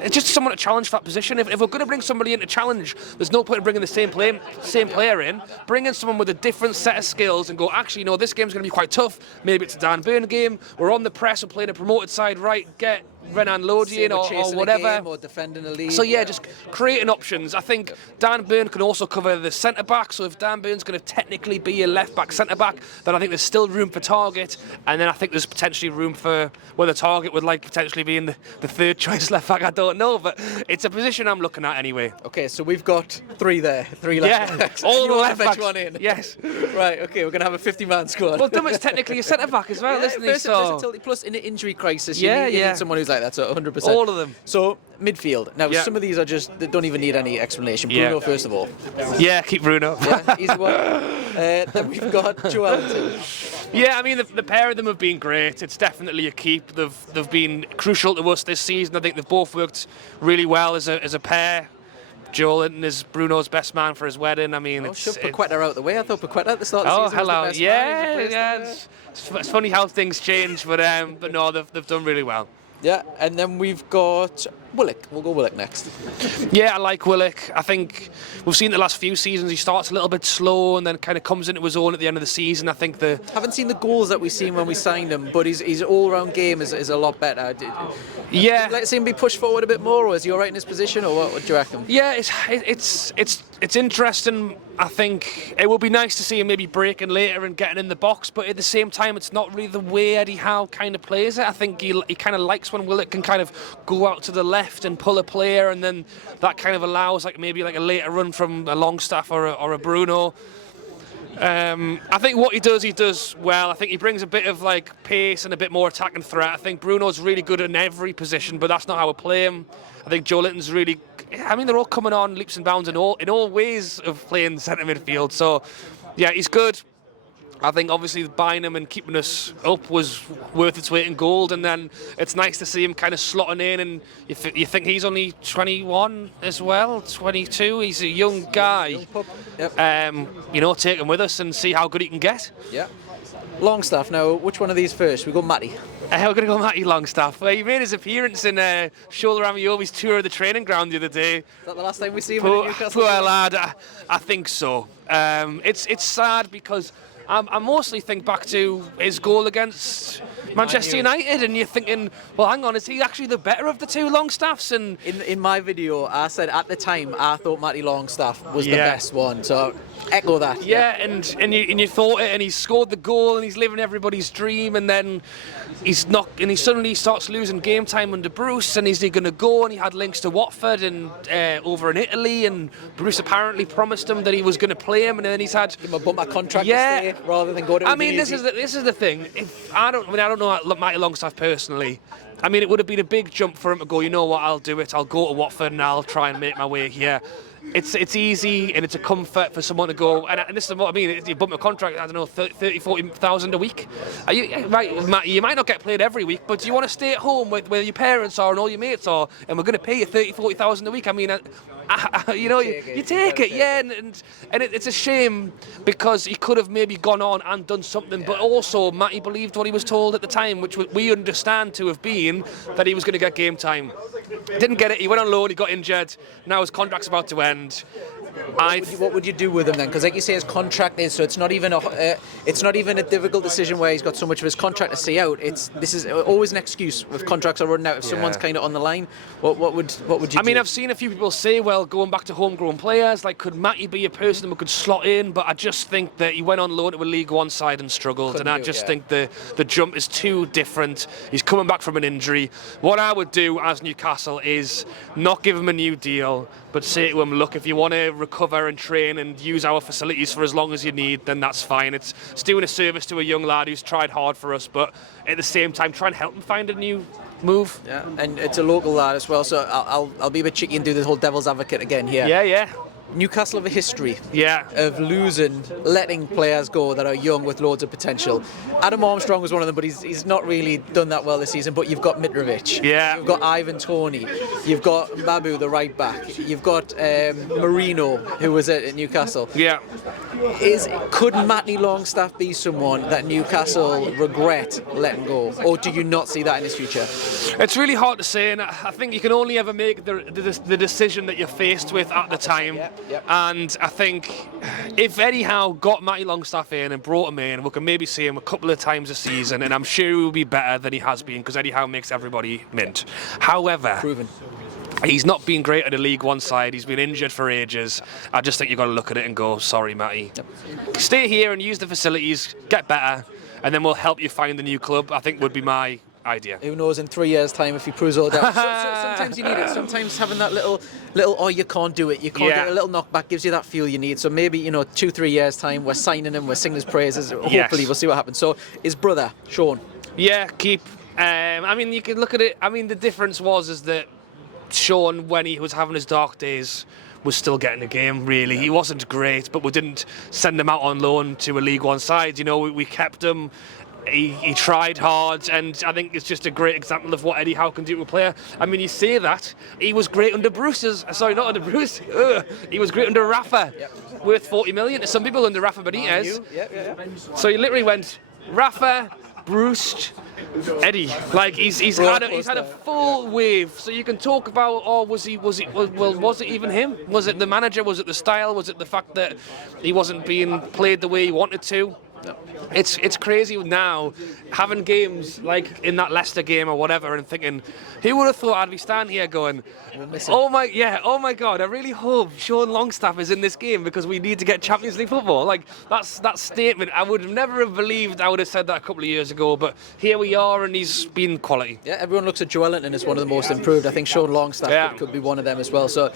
just someone to challenge that position. If we're going to bring somebody in to challenge, there's no point in bringing the same player in. Bring in someone with a different set of skills and go, actually, this game's going to be quite tough. Maybe it's a Dan Burn game. We're on the press. We're playing a promoted side, right? Get Renan Lodi in or whatever. Or defending a lead. So yeah, just creating options. I think Dan Burn can also cover the centre back. So if Dan Burn's going to technically be a left back, centre back, then I think there's still room for Target. And then I think there's potentially room for whether Target would like potentially be in the third choice left back. I don't know, but it's a position I'm looking at anyway. Okay, so we've got three left backs. All the left backs. One in. Yes. Right. Okay, we're going to have a 50-man squad. Well, Dummett's technically a centre back as well, isn't he? Versatility, plus in an injury crisis, you need someone who's like that. So 100%. All of them. So midfield. Now some of these are they don't even need any explanation. Bruno first of all. Yeah, keep Bruno. Yeah, easy one. Then we've got Joelinton. Yeah, I mean the pair of them have been great. It's definitely a keep. They've been crucial to us this season. I think they've both worked really well as a pair. Joelinton is Bruno's best man for his wedding. I mean, shove Paqueta out the way. I thought Paqueta at the start of the season hello. was the best man. It's funny how things change, but no, they've done really well. Yeah, and then we've got Willock. We'll go Willock next. Yeah, I like Willock. I think we've seen the last few seasons he starts a little bit slow and then kind of comes into his own at the end of the season. I think haven't seen the goals that we've seen when we signed him, but his all-round game is a lot better. Yeah. Let's see him be pushed forward a bit more, or is he all right in his position, or what do you reckon? Yeah, it's interesting. I think it would be nice to see him maybe breaking later and getting in the box, but at the same time, it's not really the way Eddie Howe kind of plays it. I think he kind of likes when Willock can kind of go out to the left and pull a player, and then that kind of allows maybe a later run from a Longstaff or a Bruno. I think what he does well. I think he brings a bit of pace and a bit more attacking threat. I think Bruno's really good in every position, but that's not how we play him. I think Joelinton's really. I mean, they're all coming on leaps and bounds in all ways of playing centre midfield. So, yeah, he's good. I think obviously buying him and keeping us up was worth its weight in gold, and then it's nice to see him kind of slotting in. And you think he's only 21 as well, 22. He's a young guy. Young pup. Yep. Take him with us and see how good he can get. Yeah. Longstaff. Now, which one of these first? We go Matty. We're going to go Matty Longstaff. He made his appearance in Shola Ramiovi's tour of the training ground the other day. Is that the last time we see him in Newcastle? Poor lad. I think so. It's sad because I mostly think back to his goal against Manchester United, and you're thinking, well, hang on, is he actually the better of the two Longstaffs? And in my video, I said at the time I thought Matty Longstaff was the best one, so echo that. Yeah, and you thought it, and he scored the goal, and he's living everybody's dream, and then he suddenly starts losing game time under Bruce, and is he going to go? And he had links to Watford and over in Italy, and Bruce apparently promised him that he was going to play him, and then he's had give him a bump contract to stay rather than go to. I mean, this is the thing. I don't know Matty Longstaff personally. I mean, it would have been a big jump for him to go, you know what, I'll do it. I'll go to Watford and I'll try and make my way here. It's easy and it's a comfort for someone to go, and this is what I mean, you bump a contract, I don't know, 30, 40,000 a week. Are you, right, Matt, you might not get played every week, but do you want to stay at home where your parents are and all your mates are, and we're going to pay you 30, 40,000 a week? I mean, you take it, yeah, and it's a shame because he could have maybe gone on and done something, but also Matty believed what he was told at the time, which we understand to have been that he was going to get game time. Didn't get it, he went on loan, he got injured, now his contract's about to end. What would you do with him then? Because like you say, his contract is, so it's not even a difficult decision where he's got so much of his contract to see out. This is always an excuse if contracts are running out. If someone's kind of on the line, what would you do? I mean, I've seen a few people say, well, going back to homegrown players, like could Matty be a person who could slot in? But I just think that he went on loan to a League One side and struggled, and I just think the jump is too different. He's coming back from an injury. What I would do as Newcastle is not give him a new deal, but say to him, look, if you want to recover and train and use our facilities for as long as you need, then that's fine. It's doing a service to a young lad who's tried hard for us, but at the same time, try and help him find a new move. Yeah, and it's a local lad as well, so I'll be a bit cheeky and do the whole devil's advocate again here. Yeah. Newcastle have a history of letting players go that are young with loads of potential. Adam Armstrong was one of them, but he's not really done that well this season. But you've got Mitrovic, you've got Ivan Toney, you've got Babu, the right back, you've got Marino, who was at Newcastle. Could Matty Longstaff be someone that Newcastle regret letting go, or do you not see that in his future? It's really hard to say, and I think you can only ever make the decision that you're faced with at the time. And I think if Eddie Howe got Matty Longstaff in and brought him in, we can maybe see him a couple of times a season, and I'm sure he will be better than he has been because Eddie Howe makes everybody mint. However, proven. He's not been great at the League One side. He's been injured for ages. I just think you've got to look at it and go, sorry, Matty. Stay here and use the facilities, get better, and then we'll help you find a new club, I think would be my idea. Who knows in 3 years' time if he proves all down. Sometimes you need it. Sometimes having that little oh, you can't do it. You can't do it. A little knockback gives you that feel you need. So maybe 2-3 years' time we're signing him, we're singing his praises. Hopefully we'll see what happens. So his brother Sean. Yeah, keep. I mean, you can look at it. I mean, the difference is that Sean, when he was having his dark days, was still getting a game, really. He wasn't great, but we didn't send him out on loan to a League One side. We kept him. He tried hard, and I think it's just a great example of what Eddie Howe can do to a player. I mean, you say that, he was great under Bruce's. Sorry, not under Bruce. He was great under Rafa, worth 40 million to some people under Rafa Benitez. So he literally went Rafa, Bruce, Eddie. Like he's had a full wave. So you can talk about, was it even him? Was it the manager? Was it the style? Was it the fact that he wasn't being played the way he wanted to? It's crazy now having games like in that Leicester game or whatever and thinking, who would have thought I'd be standing here going, oh my God, I really hope Sean Longstaff is in this game because we need to get Champions League football. Like that statement, I would never have believed I would have said that a couple of years ago, but here we are and he's been quality. Yeah, everyone looks at Joe Ellington as one of the most improved. I think Sean Longstaff could be one of them as well. So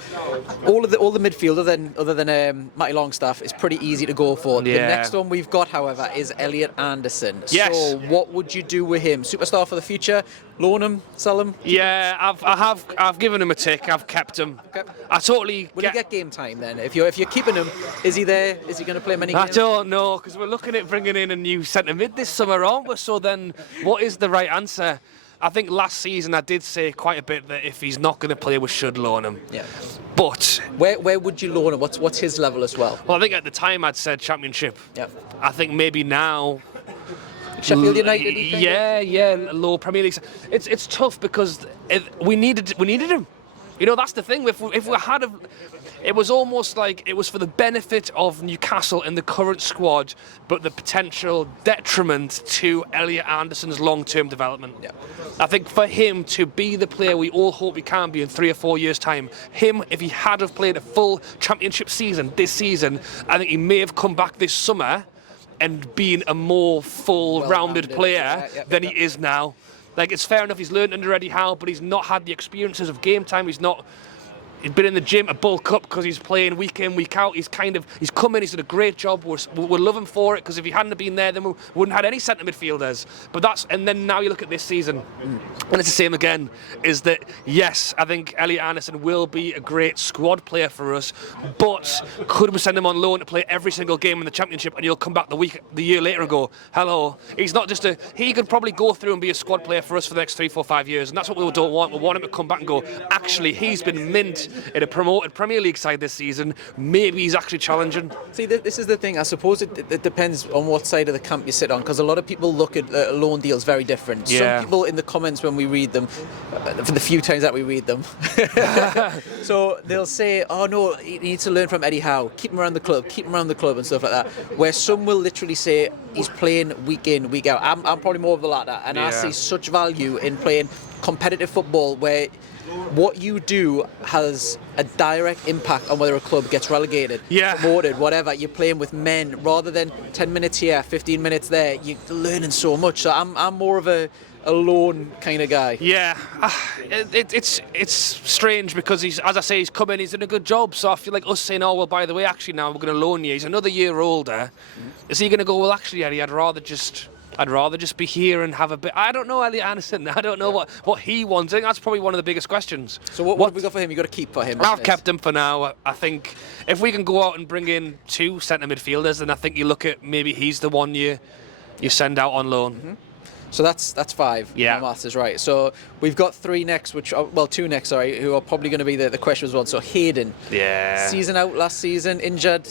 all the midfield other than Matty Longstaff is pretty easy to go for. The next one we've got, however, is Elliot Anderson. Yes. So what would you do with him? Superstar for the future? Loan him? Sell him? Yeah, I've given him a tick. I've kept him. Okay. I totally. Will he get game time then? If you're keeping him, is he there? Is he going to play many games? I don't know, because we're looking at bringing in a new centre mid this summer, aren't we? So then, what is the right answer? I think last season I did say quite a bit that if he's not going to play, we should loan him. Yeah. But where would you loan him? What's his level as well? Well, I think at the time I'd said Championship. Yeah. I think maybe now. Sheffield United. Low Premier League. It's tough because we needed him. That's the thing. If we had it was almost like it was for the benefit of Newcastle and the current squad, but the potential detriment to Elliot Anderson's long-term development. Yeah. I think for him to be the player we all hope he can be in 3 or 4 years' time, if he had have played a full Championship season this season, I think he may have come back this summer and been a more full-rounded player than he is now. Like, it's fair enough, he's learned under Eddie Howe, but he's not had the experiences of game time. He's been in the gym to bulk up because he's playing week in, week out. He's come in, he's done a great job. We'll love him for it, because if he hadn't have been there, then we wouldn't have had any centre midfielders. And then now you look at this season, and it's the same again, is that, yes, I think Elliot Anderson will be a great squad player for us, but could we send him on loan to play every single game in the Championship, and he'll come back the year later and go, hello. He's not just he could probably go through and be a squad player for us for the next 3, 4, 5 years, and that's what we don't want. We want him to come back and go, actually, he's been mint in a promoted Premier League side this season. Maybe he's actually challenging. See, this is the thing. I suppose it depends on what side of the camp you sit on, because a lot of people look at loan deals very different. Yeah. Some people in the comments when we read them, for the few times that we read them, so they'll say, oh no, he needs to learn from Eddie Howe, keep him around the club, and stuff like that. Where some will literally say he's playing week in, week out. I'm probably more of the latter, and I see such value in playing competitive football where what you do has a direct impact on whether a club gets relegated, promoted, whatever. You're playing with men rather than 10 minutes here, 15 minutes there. You're learning so much. So I'm more of a loan kind of guy. Yeah, it's strange because he's, as I say, he's come in, he's done a good job. So I feel like us saying, oh well, by the way, actually now we're going to loan you. He's another year older. Is he going to go? Well, actually, Eddie, I'd rather just be here and have a bit. I don't know Elliot Anderson. I don't know what he wants. I think that's probably one of the biggest questions. So what have we got for him? You got to keep for him. I've kept him for now. I think if we can go out and bring in 2 centre midfielders, then I think you look at maybe he's the one you send out on loan. So that's 5. Yeah. My maths is right. So we've got 3 next, 2 next, sorry, who are probably going to be the question as well. So Hayden. Yeah. Season out last season, injured.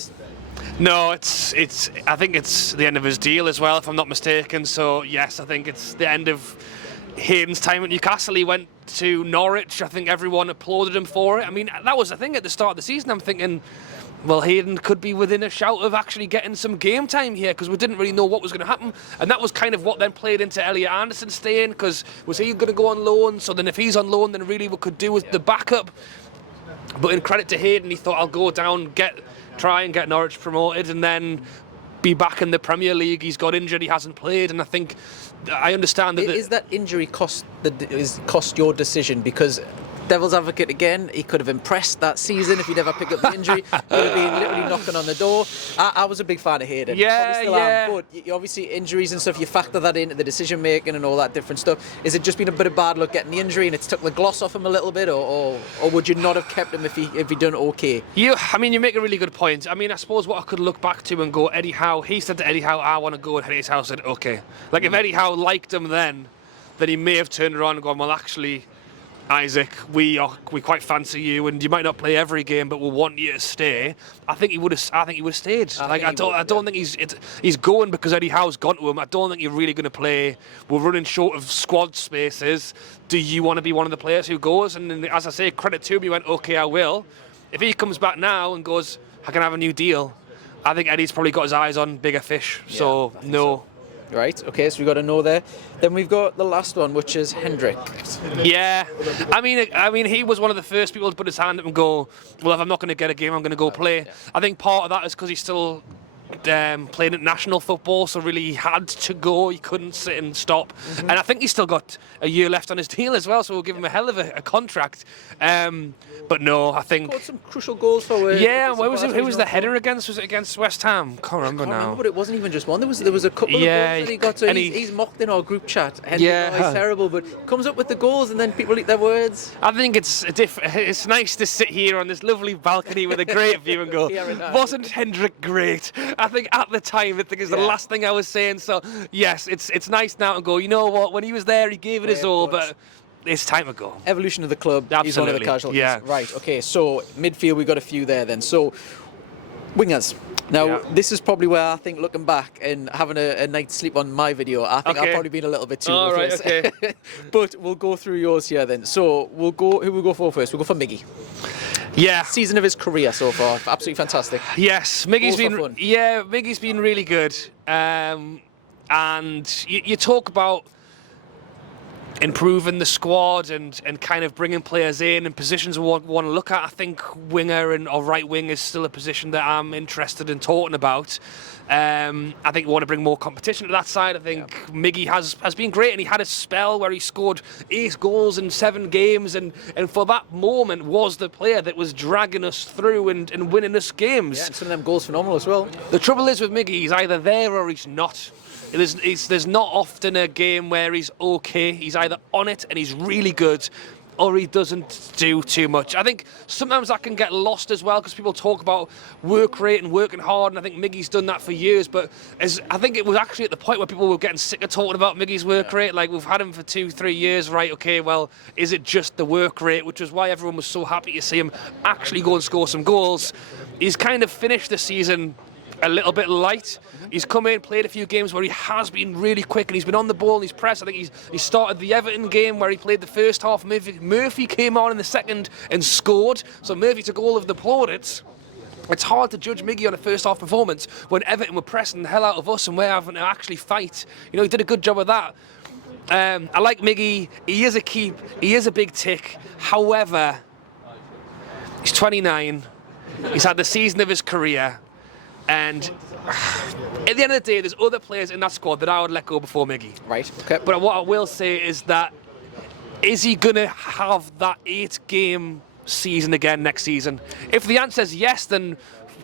No, I think it's the end of his deal as well, if I'm not mistaken. So yes, I think it's the end of Hayden's time at Newcastle. He went to Norwich. I think everyone applauded him for it. I mean, that was the thing at the start of the season. I'm thinking, well, Hayden could be within a shout of actually getting some game time here, because we didn't really know what was going to happen. And that was kind of what then played into Elliot Anderson staying, because was he going to go on loan? So then if he's on loan, then really we could do with the backup. But in credit to Hayden, he thought, I'll go down, try and get Norwich promoted, and then be back in the Premier League. He's got injured, he hasn't played, and I understand that. Is that injury cost your decision? Because devil's advocate again, he could have impressed that season if he'd ever picked up the injury. He would have been literally knocking on the door. I was a big fan of Hayden. Probably still am, but obviously injuries and stuff, you factor that into the decision making and all that different stuff. Is it just been a bit of bad luck getting the injury and it's took the gloss off him a little bit, or would you not have kept him if he done okay? You make a really good point. I mean, I suppose what I could look back to and go, Eddie Howe, he said to Eddie Howe, I want to go, and Eddie Howe said, okay. Like if Eddie Howe liked him then he may have turned around and gone, well, actually, Isaac, we quite fancy you, and you might not play every game, but we'll want you to stay. I think he would have stayed. I don't think he's going because Eddie Howe's gone to him. I don't think you're really going to play. We're running short of squad spaces. Do you want to be one of the players who goes? And as I say, credit to him, he went, okay, I will. If he comes back now and goes, I can have a new deal, I think Eddie's probably got his eyes on bigger fish. Yeah, so no. So. Right, okay, so we've got a no there. Then we've got the last one, which is Hendrik. Yeah, I mean, he was one of the first people to put his hand up and go, well, if I'm not going to get a game, I'm going to go play. Yeah. I think part of that is because he's still playing at national football, so really he had to go. He couldn't sit and stop. And I think he's still got a year left on his deal as well, so we'll give him a hell of a contract. But no, I think... Got some crucial goals for... who was the header against? Was it against West Ham? Can't remember, but it wasn't even just one. There was a couple of goals that he got to. He's mocked in our group chat. He's terrible, but comes up with the goals and then people eat their words. I think it's nice to sit here on this lovely balcony with a great view and go, wasn't Hendrik great? I think at the time, I think it's the last thing I was saying. So yes, it's nice now to go, you know what, when he was there, he gave it his all, but it's time to go. Evolution of the club. Absolutely. He's one of the casualties. Yeah. Right, okay, so midfield, we've got a few there then. So, wingers. Now, this is probably where I think, looking back and having a night's sleep on my video, I think I've probably been a little bit too ruthless. Okay. But we'll go through yours here then. So, who we'll go for first? We'll go for Miggy. Yeah. Season of his career so far. Absolutely fantastic. Yes, Miggy's been really good. And you talk about improving the squad and kind of bringing players in and positions we want to look at. I think winger or right wing is still a position that I'm interested in talking about. I think we want to bring more competition to that side. I think Miggy has been great, and he had a spell where he scored 8 goals in 7 games, and for that moment was the player that was dragging us through and winning us games. Yeah, and some of them goals phenomenal as well. The trouble is with Miggy, he's either there or he's not. There's not often a game where he's okay. He's either on it and he's really good, or he doesn't do too much. I think sometimes that can get lost as well because people talk about work rate and working hard, and I think Miggy's done that for years. But I think it was actually at the point where people were getting sick of talking about Miggy's work rate. Like, we've had him for 2-3 years, right? Okay, well, is it just the work rate? Which is why everyone was so happy to see him actually go and score some goals. He's kind of finished the season a little bit light. He's come in, played a few games where he has been really quick and he's been on the ball and he's pressed. I think he started the Everton game where he played the first half. Murphy came on in the second and scored. So Murphy took all of the plaudits. It's hard to judge Miggy on a first half performance when Everton were pressing the hell out of us and we're having to actually fight. You know, he did a good job of that. I like Miggy. He is a keep. He is a big tick. However, he's 29. He's had the season of his career. And at the end of the day, there's other players in that squad that I would let go before Miggy. Right, okay. But what I will say is that, is he going to have that 8-game season again next season? If the answer is yes, then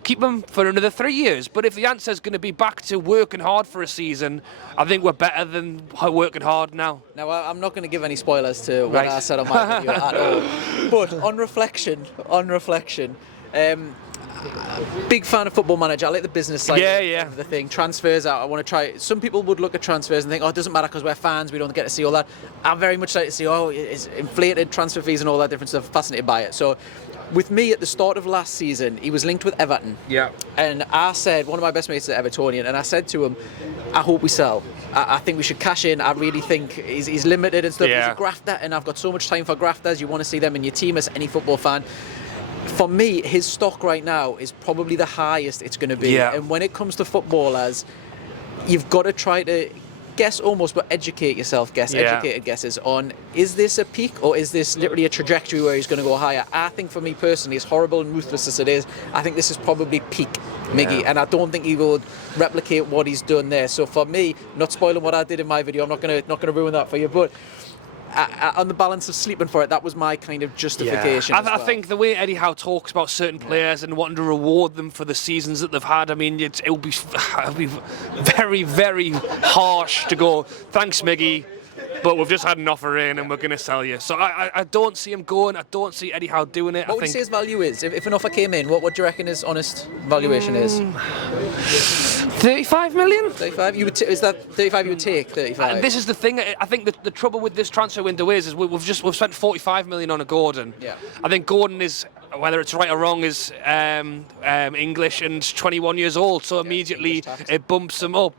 keep him for another 3 years. But if the answer is going to be back to working hard for a season, I think we're better than working hard now. Now, I'm not going to give any spoilers to what I said on my video at all. But on reflection, big fan of Football Manager. I like the business side of the thing. Transfers, I want to try. Some people would look at transfers and think, oh, it doesn't matter because we're fans, we don't get to see all that. I very much like to see, it's inflated transfer fees and all that different stuff. Fascinated by it. So, with me at the start of last season, he was linked with Everton. Yeah. And I said, one of my best mates is Evertonian, and I said to him, I hope we sell. I think we should cash in. I really think he's limited and stuff. Yeah. He's a grafter, and I've got so much time for grafters. You want to see them in your team as any football fan. For me, his stock right now is probably the highest it's going to be. Yeah. And when it comes to footballers, you've got to try to guess almost, but educate yourself, educated guesses on, is this a peak or is this literally a trajectory where he's going to go higher? I think for me personally, as horrible and ruthless as it is, I think this is probably peak Miggy, and I don't think he will replicate what he's done there. So for me, not spoiling what I did in my video, I'm not going to ruin that for you, but on the balance of sleeping for it, that was my kind of justification. I think the way Eddie Howe talks about certain players and wanting to reward them for the seasons that they've had, I mean, it would be very, very harsh to go, thanks, Miggy, but we've just had an offer in and we're going to sell you. So I don't see him going. I don't see Eddie Howe doing it. What would you say his value is? If an offer came in, what do you reckon his honest valuation is? 35 million? 35? Is that 35 you would take? 35? And this is the thing. I think the trouble with this transfer window is we've spent 45 million on a Gordon. Yeah. I think Gordon is, whether it's right or wrong, is English and 21 years old. So immediately it bumps him up.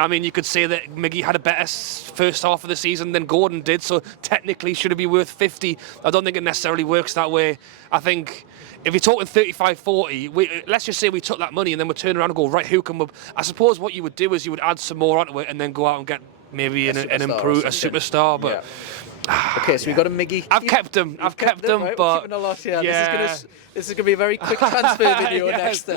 I mean, you could say that Miggy had a better first half of the season than Gordon did, so technically should it be worth 50? I don't think it necessarily works that way. I think if you're talking 35, 40, let's just say we took that money and then we turn around and go, right, who can we... I suppose what you would do is you would add some more onto it and then go out and get maybe a superstar, but... Yeah. Okay, so we got a Miggy. I've kept him. I've kept him, right? but we're keeping a lot here. Yeah. This is gonna be a very quick transfer video next.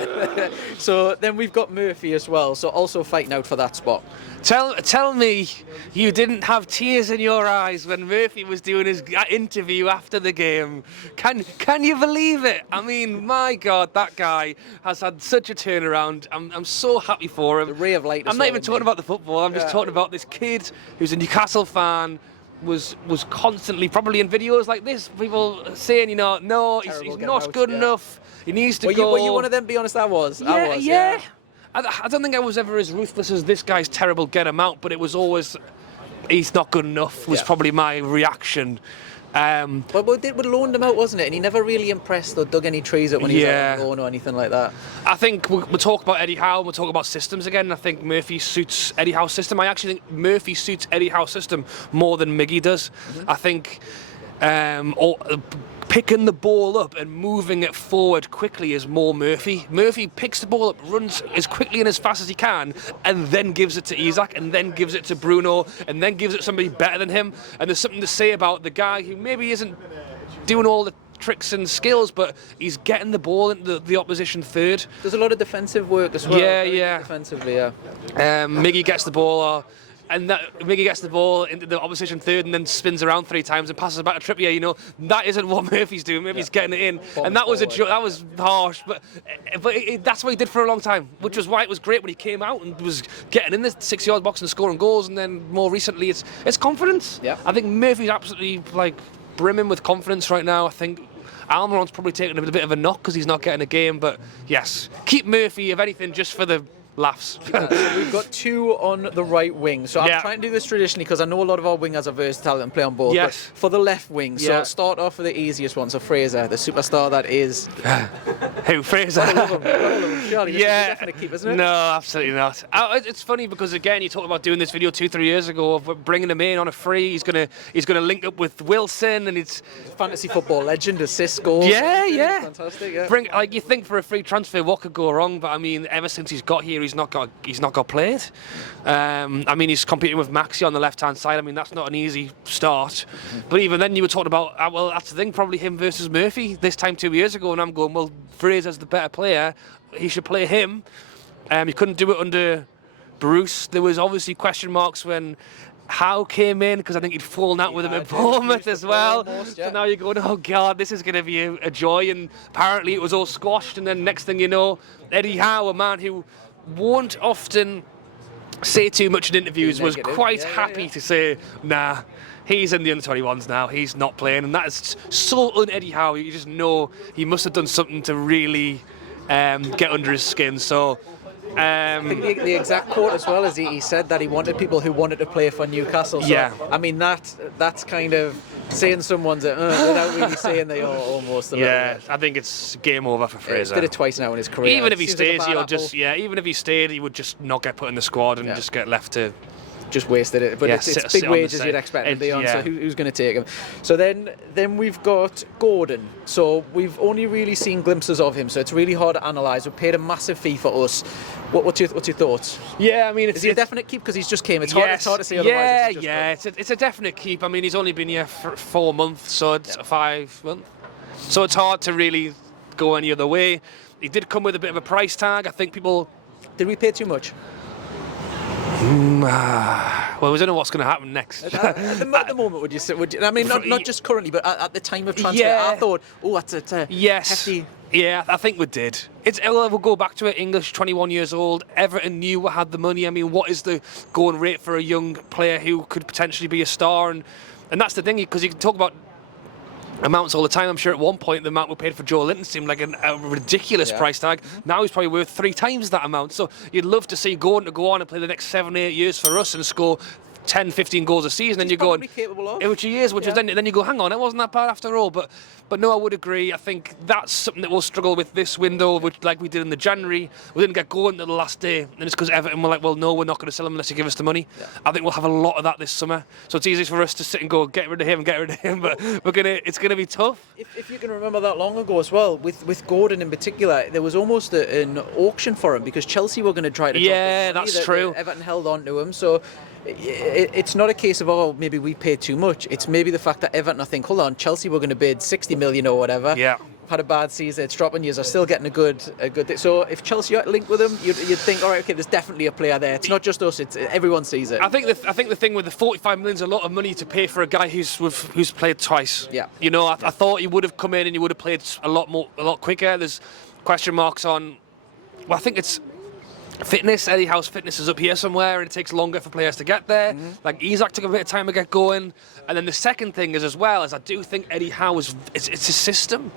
So then we've got Murphy as well. So also fighting out for that spot. Tell me you didn't have tears in your eyes when Murphy was doing his interview after the game. Can you believe it? I mean, my God, that guy has had such a turnaround. I'm so happy for him. The ray of light. I'm not even talking about the football. I'm just talking about this kid who's a Newcastle fan. Was constantly, probably in videos like this, people saying, no, he's not good enough. He needs to go. Were you one of them? Be honest, I was. Yeah. I don't think I was ever as ruthless as this guy's terrible. Get him out, but it was always he's not good enough. Was probably my reaction. But we loaned him out, wasn't it? And he never really impressed or dug any trees up when he was on loan or anything like that. I think we'll talk about Eddie Howe, we'll talk about systems again. I think Murphy suits Eddie Howe's system. I actually think Murphy suits Eddie Howe's system more than Miggy does. Mm-hmm. I think picking the ball up and moving it forward quickly is more Murphy. Murphy picks the ball up, runs as quickly and as fast as he can, and then gives it to Isak, and then gives it to Bruno, and then gives it to somebody better than him. And there's something to say about the guy who maybe isn't doing all the tricks and skills, but he's getting the ball into the opposition third. There's a lot of defensive work as well. Yeah. Defensively, yeah. Miggy gets the ball, Miggy gets the ball into the opposition third and then spins around 3 times and passes back to Trippier. That isn't what Murphy's doing. Murphy's getting it in, and that was that was harsh, but that's what he did for a long time, which was why it was great when he came out and was getting in the 6-yard box and scoring goals. And then more recently, it's confidence. Yeah. I think Murphy's absolutely brimming with confidence right now. I think Almiron's probably taking a bit of a knock because he's not getting a game, but yes, keep Murphy, if anything, just for the laughs. So we've got 2 on the right wing. So I'm trying to do this traditionally because I know a lot of our wingers are versatile and play on both. Yes. But for the left wing, so I'll start off with the easiest one. So Fraser, the superstar that is. Who, Fraser? I love him. Surely, this is a definite keep, isn't it? No, absolutely not. It's funny because again, you talked about doing this video 2-3 years ago of bringing him in on a free. He's gonna link up with Wilson, and it's fantasy football legend, assists, goals. Yeah. Fantastic. Yeah. You think for a free transfer, what could go wrong? But I mean, ever since he's got here, he's not got played. I mean, he's competing with Maxi on the left-hand side. I mean, that's not an easy start. But even then, you were talking about, well, that's the thing, probably him versus Murphy this time 2 years ago, and I'm going, well, Fraser's the better player. He should play him. He couldn't do it under Bruce. There was obviously question marks when Howe came in, because I think he'd fallen out with him at Bournemouth as well. Almost, So now you're going, oh God, this is going to be a joy. And apparently it was all squashed. And then next thing you know, Eddie Howe, a man who won't often say too much in interviews, was quite happy to say, nah, he's in the under-21s now, he's not playing. And that is so un-Eddie Howe. You just know he must have done something to really get under his skin. So I think the exact quote as well is he said that he wanted people who wanted to play for Newcastle. So, I mean, that's kind of saying someone's without really saying they are almost. I think it's game over for Fraser. He did it twice now in his career. Even if he stays, even if he stayed, he would just not get put in the squad and just get left to. Just wasted it, but it's big wages you'd expect him to be on. So who's going to take him? So then we've got Gordon. So we've only really seen glimpses of him, so it's really hard to analyse. We paid a massive fee for us. What's your thoughts? Yeah, I mean, is he a definite keep because he's just came? It's hard to say otherwise. It's a definite keep. I mean, he's only been here for 4 months, so it's 5 months. So it's hard to really go any other way. He did come with a bit of a price tag. I think people. Did we pay too much? Well, we don't know what's going to happen next. At the moment, would you? I mean, not just currently, but at the time of transfer, I thought, that's a hefty. Yeah, I think we did. We'll go back to it. English, 21 years old. Everton knew we had the money. I mean, what is the going rate for a young player who could potentially be a star? And that's the thing, because you can talk about amounts all the time. I'm sure at one point the amount we paid for Joe Linton seemed like a ridiculous price tag. Now he's probably worth 3 times that amount. So you'd love to see Gordon to go on and play the next 7-8 years for us and score 10-15 goals a season, and you're going, which he is, which is then you go, hang on, it wasn't that bad after all. But no, I would agree. I think that's something that we'll struggle with this window, which like we did in the January, we didn't get going until the last day, and it's because Everton were like, well, no, we're not going to sell him unless you give us the money. I think we'll have a lot of that this summer. So it's easy for us to sit and go, get rid of him, but it's gonna be tough. If you can remember that long ago as well, with Gordon in particular, there was almost an auction for him because Chelsea were going to try to. That's true. Everton held on to him, so. It's not a case of maybe we paid too much. It's maybe the fact that Everton, I think, hold on, Chelsea were going to bid 60 million or whatever. Yeah. Had a bad season. It's dropping. You are still getting a good. So if Chelsea are linked with them, you'd think, all right, okay, there's definitely a player there. It's not just us. It's everyone sees it. I think the thing with the 45 million is a lot of money to pay for a guy who's played twice. Yeah. You know, I thought he would have come in and he would have played a lot quicker. There's question marks on. Well, I think it's. Fitness, Eddie Howe's fitness is up here somewhere, and it takes longer for players to get there. Like Isak took a bit of time to get going, and then the second thing is I do think Eddie Howe it's a system,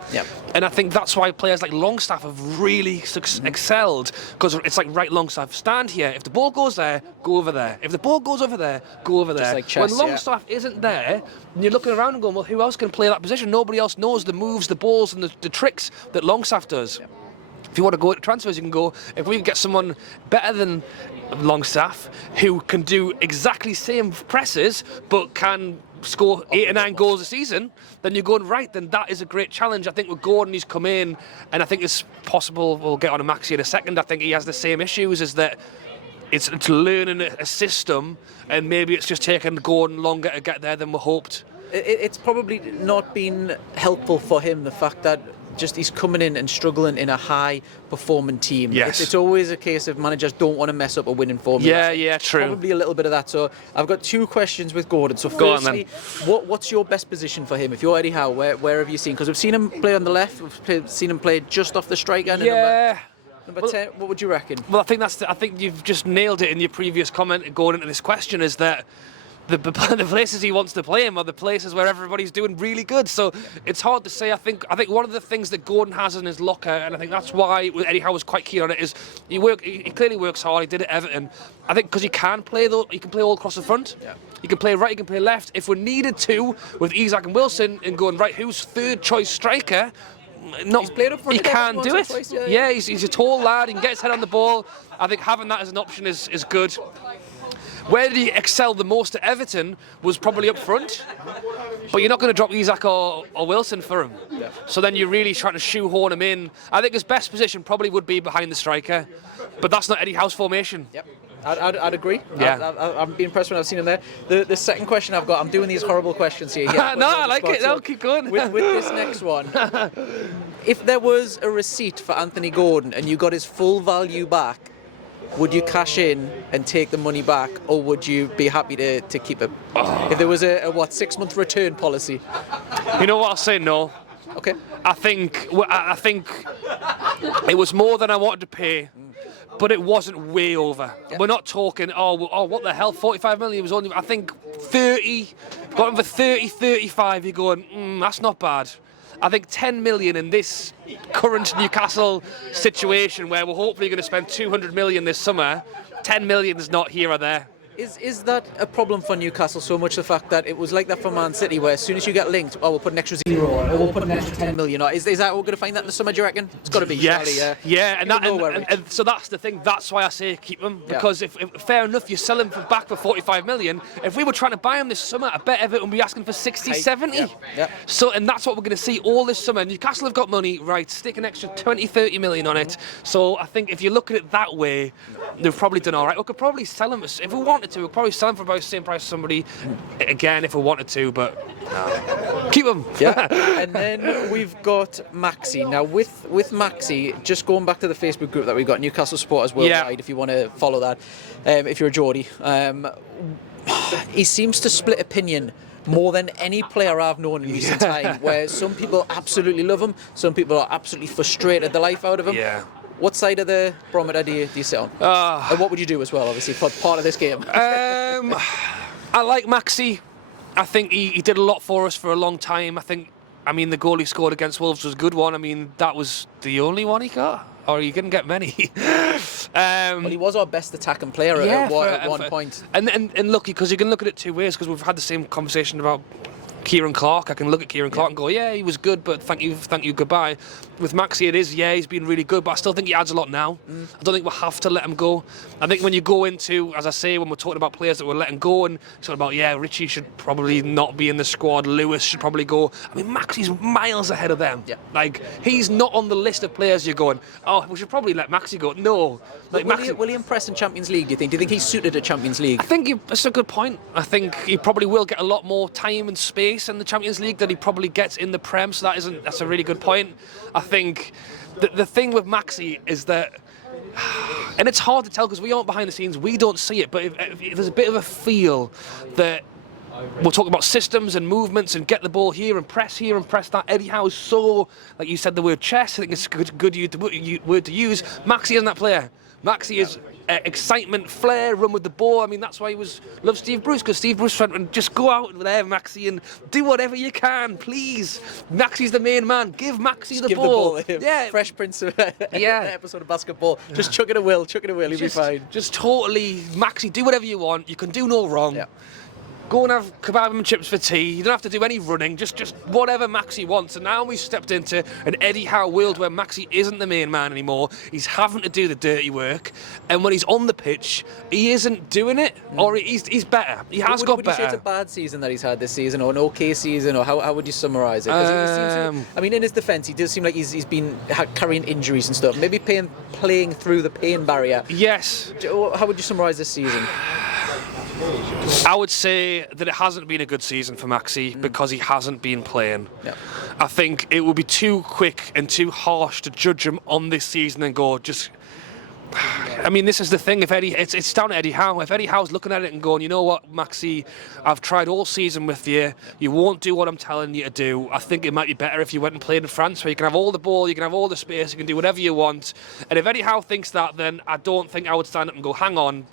and I think that's why players like Longstaff have really excelled, because it's like, right, Longstaff, stand here. If the ball goes there, go over there. If the ball goes over there, go over there. Like chess, when Longstaff isn't there, and you're looking around and going, well, who else can play that position? Nobody else knows the moves, the balls, and the tricks that Longstaff does. If you want to go to transfers, you can go. If we can get someone better than Longstaff, who can do exactly same presses but can score 8 or 9 goals a season, then you're going, right, then that is a great challenge. I think with Gordon, he's come in, and I think it's possible, we'll get on to Maxi in a second, I think he has the same issues, is that it's learning a system, and maybe it's just taking Gordon longer to get there than we hoped. It's probably not been helpful for him, the fact that just he's coming in and struggling in a high performing team. Yes. It's always a case of managers don't want to mess up a winning formula. Yeah, true. Probably a little bit of that. So I've got 2 questions with Gordon. So firstly, what's your best position for him? If you're Eddie Howe, where have you seen? Because we've seen him play on the left, we've seen him play just off the striker. And number 10, what would you reckon? Well, I think you've just nailed it in your previous comment going into this question, is that the places he wants to play him are the places where everybody's doing really good. So it's hard to say. I think one of the things that Gordon has in his locker, and I think that's why Eddie Howe was quite keen on it, is he clearly works hard. He did it at Everton. I think because he can play all across the front. Yeah. He can play right, he can play left. If we're needed to, with Isak and Wilson, and going right, who's third choice striker? He's played up front. He can do it. Twice, yeah, he's a tall lad. He can get his head on the ball. I think having that as an option is good. Where did he excel the most at Everton was probably up front, but you're not going to drop Isak or Wilson for him. Yeah. So then you're really trying to shoehorn him in. I think his best position probably would be behind the striker, but that's not Eddie Howe's formation. Yep. I'd agree. Yeah. I've been impressed when I've seen him there. The second question I've got, I'm doing these horrible questions here. Yeah, no, I like it. No, keep going. With this next one, if there was a receipt for Anthony Gordon and you got his full value back, would you cash in and take the money back, or would you be happy to keep it? If there was a 6-month return policy? You know what, I'll say no. Okay. I think it was more than I wanted to pay, but it wasn't way over. Yep. We're not talking, what the hell, 45 million was only, I think 30, got him for 30, 35, you're going, that's not bad. I think 10 million in this current Newcastle situation where we're hopefully going to spend 200 million this summer, 10 million is not here or there. Is that a problem for Newcastle, so much the fact that it was like that for Man City, where as soon as you get linked, we'll put an extra 0 on, or we'll put an extra 10 million on? Is that we're going to find that in the summer, do you reckon? It's got to be, yes. Surely, yeah. And so that's the thing, that's why I say keep him, because if fair enough, you sell him back for 45 million. If we were trying to buy him this summer, I bet Everton would be asking for 60, 70. Yeah. So, and that's what we're going to see all this summer. Newcastle have got money, right, stick an extra 20, 30 million on it. So I think if you look at it that way, they've probably done all right. We could probably sell him, if we wanted to, we'd probably sell him for about the same price as somebody again if we wanted to, but no. Keep him. Yeah. And then we've got Maxi. Now with Maxi, just going back to the Facebook group that we've got, Newcastle Supporters Worldwide, if you want to follow that, if you're a Geordie, he seems to split opinion more than any player I've known in recent time, where some people absolutely love him, some people are absolutely frustrated the life out of him. Yeah. What side of the barometer do you sit on? And what would you do as well, obviously, for part of this game? I like Maxi. I think he did a lot for us for a long time. I mean, the goal he scored against Wolves was a good one. I mean, that was the only one he got. Or you couldn't get many. Well, he was our best attacking player at one point. And look, because you can look at it two ways, because we've had the same conversation about Kieran Clark. I can look at Kieran Clark and go, yeah, he was good, but thank you, goodbye. With Maxi, it is, he's been really good, but I still think he adds a lot now. I don't think we'll have to let him go. I think when you go into, as I say, when we're talking about players that we're letting go, and talking about, Richie should probably not be in the squad, Lewis should probably go. I mean, Maxi's miles ahead of them. Yeah. Like, he's not on the list of players you're going, we should probably let Maxi go. No. Like, will he impress in Champions League, do you think? Do you think he's suited at Champions League? I think that's a good point. I think he probably will get a lot more time and space in the Champions League than he probably gets in the Prem, so that's a really good point. I think the thing with Maxi is that, and it's hard to tell because we aren't behind the scenes, we don't see it, but if there's a bit of a feel that we'll talk about systems and movements and get the ball here and press that. Eddie Howe is so, like you said, the word chess, I think it's a good word to use. Maxi isn't that player. Maxi is excitement, flair, run with the ball. I mean, that's why loved Steve Bruce, because Steve Bruce went and just go out there, Maxi, and do whatever you can, please. Maxi's the main man. Give Maxi the ball. Yeah, Fresh Prince of episode of basketball. Just chuck it a will. He'll be fine. Just totally, Maxi, do whatever you want. You can do no wrong. Yeah. Go and have kebab and chips for tea. You don't have to do any running, just whatever Maxi wants. And now we've stepped into an Eddie Howe world where Maxi isn't the main man anymore. He's having to do the dirty work. And when he's on the pitch, he isn't doing it, or he's better. He has got better. Would you say it's a bad season that he's had this season, or an okay season, or how would you summarise it? I mean, in his defence, he does seem like he's been carrying injuries and stuff. Maybe playing through the pain barrier. Yes. How would you summarise this season? I would say that it hasn't been a good season for Maxi because he hasn't been playing. Yeah. I think it would be too quick and too harsh to judge him on this season and go, just I mean, this is the thing. If it's down to Eddie Howe. If Eddie Howe's looking at it and going, you know what, Maxi, I've tried all season with you. You won't do what I'm telling you to do. I think it might be better if you went and played in France, where you can have all the ball, you can have all the space, you can do whatever you want. And if Eddie Howe thinks that, then I don't think I would stand up and go, hang on,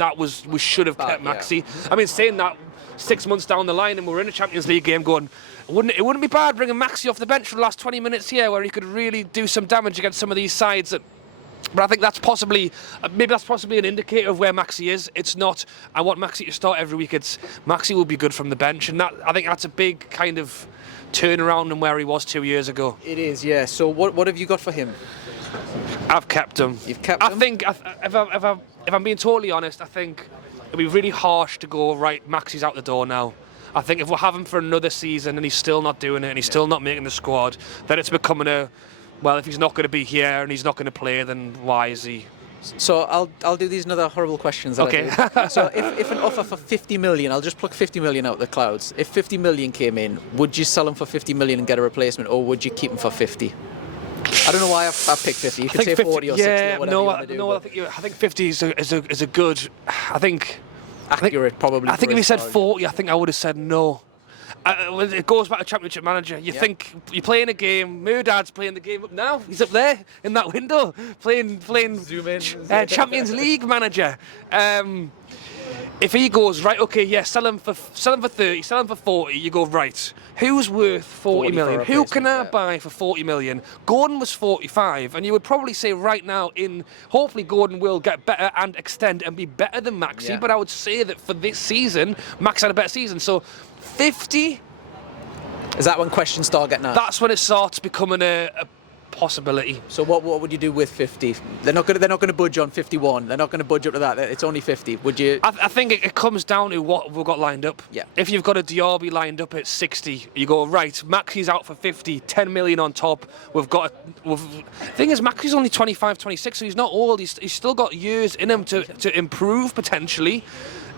we should have kept Maxi. I mean, saying that 6 months down the line and we're in a Champions League game, going, it wouldn't be bad bringing Maxi off the bench for the last 20 minutes here, where he could really do some damage against some of these sides. But I think that's possibly an indicator of where Maxi is. It's not, I want Maxi to start every week. It's Maxi will be good from the bench, and I think that's a big kind of turnaround in where he was 2 years ago. It is, yeah. So what have you got for him? I've kept him. You've kept him? I think, if I'm being totally honest, I think it'd be really harsh to go, right, Maxi's out the door now. I think if we'll have him for another season and he's still not doing it and he's still not making the squad, then it's becoming well, if he's not going to be here and he's not going to play, then why is he? So I'll do these another horrible questions. Okay. So if an offer for 50 million, I'll just pluck 50 million out of the clouds. If 50 million came in, would you sell him for 50 million and get a replacement, or would you keep him for 50? I don't know why I picked 50. You could say 40 or 60 or whatever you want to do. No, I think 50 is a good. I think accurate, probably. I think if he said 40, I think I would have said no. It goes back to Championship Manager. You think you're playing a game. Murdad's playing the game up now. He's up there in that window playing Zoom in. Champions League Manager. If he goes, right, okay, yeah, sell him for 30, sell him for 40, you go, right, who's worth 40 million? Who can I buy for 40 million? Gordon was 45, and you would probably say right now, hopefully Gordon will get better and extend and be better than Maxi, but I would say that for this season, Max had a better season. So 50... Is that when questions start getting asked? That's when it starts becoming a possibility. So what would you do with 50? They're not going to budge on 51. They're not going to budge up to that. It's only 50. Would you? I think it comes down to what we've got lined up. Yeah. If you've got a Diaby lined up at 60, you go, right, Maxi's out for 50, 10 million on top. The thing is, Maxi's only 25, 26, so he's not old. He's still got years in him to improve potentially.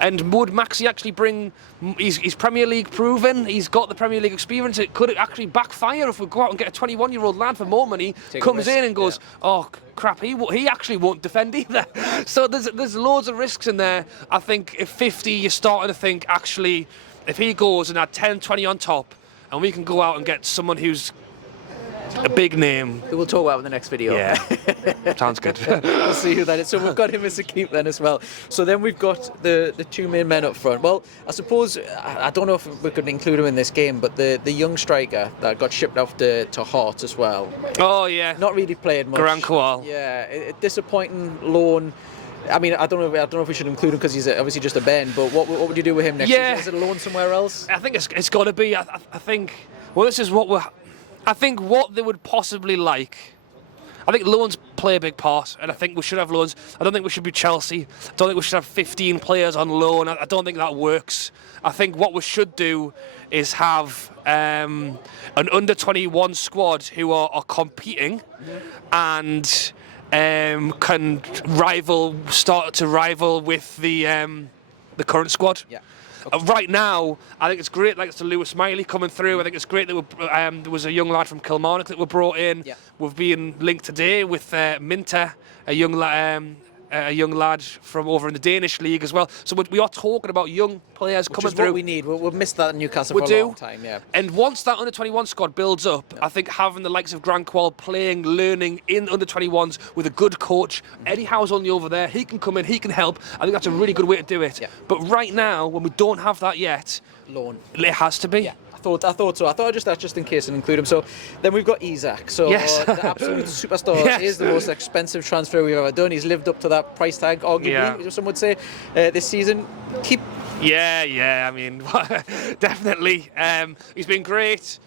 And would Maxi actually bring? He's Premier League proven. He's got the Premier League experience. It could actually backfire if we go out and get a 21-year-old lad for more money, comes in and goes, oh crap, he actually won't defend either. So there's loads of risks in there. I think if 50, you're starting to think actually, if he goes and add 10, 20 on top, and we can go out and get someone who's a big name. We'll talk about in the next video. Yeah, sounds good. We'll see who that is. So we've got him as a keep then as well. So then we've got the two main men up front. Well, I suppose, I don't know if we could include him in this game, but the young striker that got shipped off to Hearts as well. Oh, yeah. Not really played much. Garan Kowal. Yeah, a disappointing loan. I mean, I don't know if we should include him because he's obviously just a Ben, but what would you do with him next season? Is it a loan somewhere else? I think it's got to be. I think, well, this is what I think what they would possibly like. I think loans play a big part, and I think we should have loans. I don't think we should be Chelsea. I don't think we should have 15 players on loan. I don't think that works. I think what we should do is have an under-21 squad who are competing and can start to rival with the current squad. Yeah. Right now, I think it's great. Like it's the Lewis Miley coming through. I think it's great that there was a young lad from Kilmarnock that were brought in. Yeah. We've been linked today with Minter, a young lad from over in the Danish league as well. So we are talking about young players coming through. What we need. We've missed that in Newcastle for a long time. Yeah. And once that under-21 squad builds up, I think having the likes of Garan Kowal playing, learning in under-21s with a good coach, Eddie Howe's only over there. He can come in. He can help. I think that's a really good way to do it. Yeah. But right now, when we don't have that yet, loan. It has to be. Yeah. I thought so. I thought I'd just ask just in case and include him. So then we've got Isak. So the absolute superstar is the most expensive transfer we've ever done. He's lived up to that price tag, arguably, some would say, this season. Yeah. I mean, definitely. He's been great.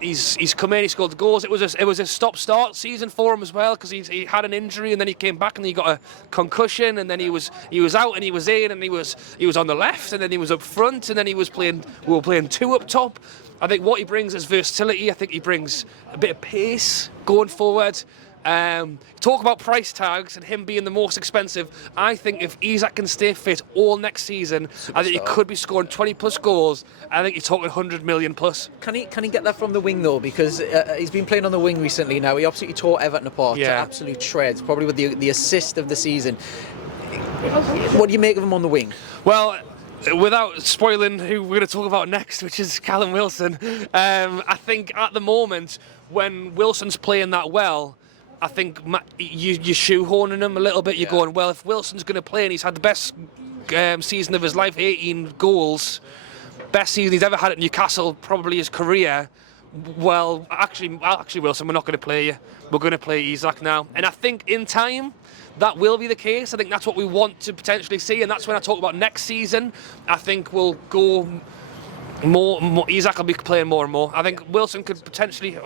He's come in, he scored the goals. It was a stop-start season for him as well because he had an injury and then he came back and he got a concussion and then he was out and he was in and he was on the left and then he was up front and then we were playing two up top. I think what he brings is versatility. I think he brings a bit of pace going forward. Talk about price tags and him being the most expensive. I think if Isak can stay fit all next season, I think he could be scoring 20+ goals. I think you're talking 100 million plus. Can he get that from the wing though? Because he's been playing on the wing recently now. He absolutely tore Everton apart to absolute shreds, probably with the assist of the season. What do you make of him on the wing? Well, without spoiling who we're going to talk about next, which is Callum Wilson, I think at the moment, when Wilson's playing that well, I think you're shoehorning him a little bit. You're going, well, if Wilson's going to play and he's had the best season of his life, 18 goals, best season he's ever had at Newcastle, probably his career, well, actually, Wilson, we're not going to play you. We're going to play Isak now. And I think in time, that will be the case. I think that's what we want to potentially see, and that's when I talk about next season. I think we'll go more Isak will be playing more and more. I think Wilson could potentially,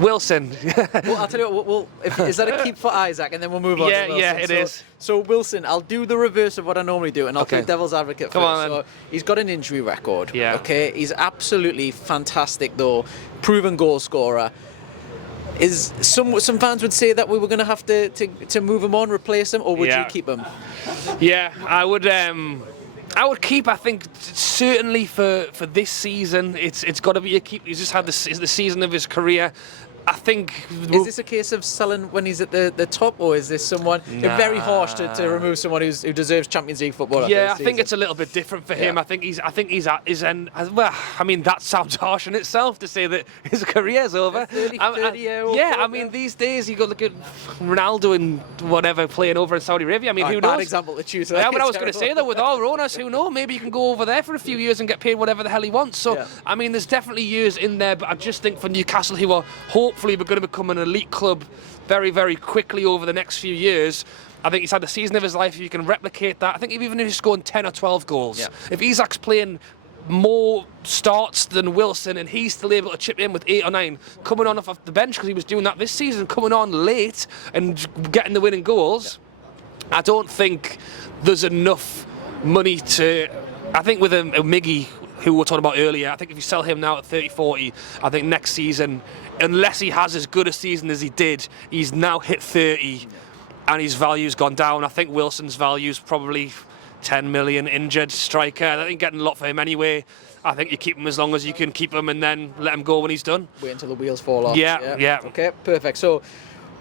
Wilson. Well, I'll tell you what, is that a keep for Isak, and then we'll move on to Wilson? Yeah, it is. So Wilson, I'll do the reverse of what I normally do, and I'll play devil's advocate first. Come on, so he's got an injury record. Yeah. Okay, he's absolutely fantastic though, proven goal scorer. Is some fans would say that we were going to have to move him on, replace him, or would you keep him? Yeah, I would keep. I think certainly for this season, it's got to be a keep. He's just had the season of his career. I think. Is this a case of selling when he's at the top, or is this someone very harsh to remove someone who deserves Champions League football? Yeah, I think it's a little bit different for him. I think he's at his end. Well, I mean that sounds harsh in itself to say that his career's over. 30-year-old. Yeah, I mean these days you got to look at Ronaldo and whatever playing over in Saudi Arabia. I mean, who knows? Bad example to choose. Yeah, but I was going to say that with our owners, who know, maybe you can go over there for a few years and get paid whatever the hell he wants. So I mean, there's definitely years in there, but I just think for Newcastle, who are hopefully we're going to become an elite club very, very quickly over the next few years. I think he's had the season of his life. If you can replicate that, I think even if he's scoring 10 or 12 goals, if Isak's playing more starts than Wilson and he's still able to chip in with 8 or 9, coming on off the bench because he was doing that this season, coming on late and getting the winning goals, I don't think there's enough money to. I think with a Miggy, who we were talking about earlier, I think if you sell him now at 30-40, I think next season, unless he has as good a season as he did, he's now hit 30 and his value's gone down. I think Wilson's value's probably 10 million, injured striker. I think getting a lot for him anyway. I think you keep him as long as you can keep him and then let him go when he's done. Wait until the wheels fall off. Yeah. Okay, perfect. So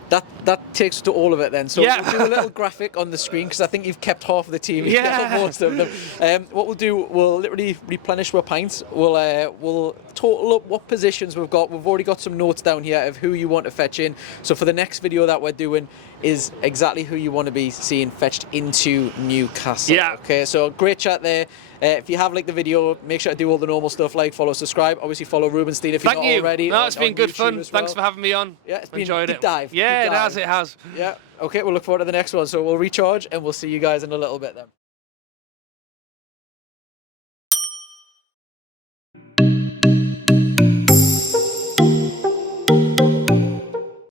that takes us to all of it then. So we'll do a little graphic on the screen because I think you've kept half of the team. Most of them. What we'll do, we'll literally replenish our pints. We'll total up what positions we've got. We've already got some notes down here of who you want to fetch in. So for the next video that we're doing is exactly who you want to be seeing fetched into Newcastle. Yeah. Okay, so great chat there. If you have liked the video, make sure to do all the normal stuff like follow, subscribe. Obviously follow Roobenstein if you're not already. No, it's been good fun. Well. Thanks for having me on. Yeah, it's been enjoyed deep it. Dive. Yeah, deep dive. It has. Yeah. Okay, we'll look forward to the next one. So we'll recharge and we'll see you guys in a little bit then.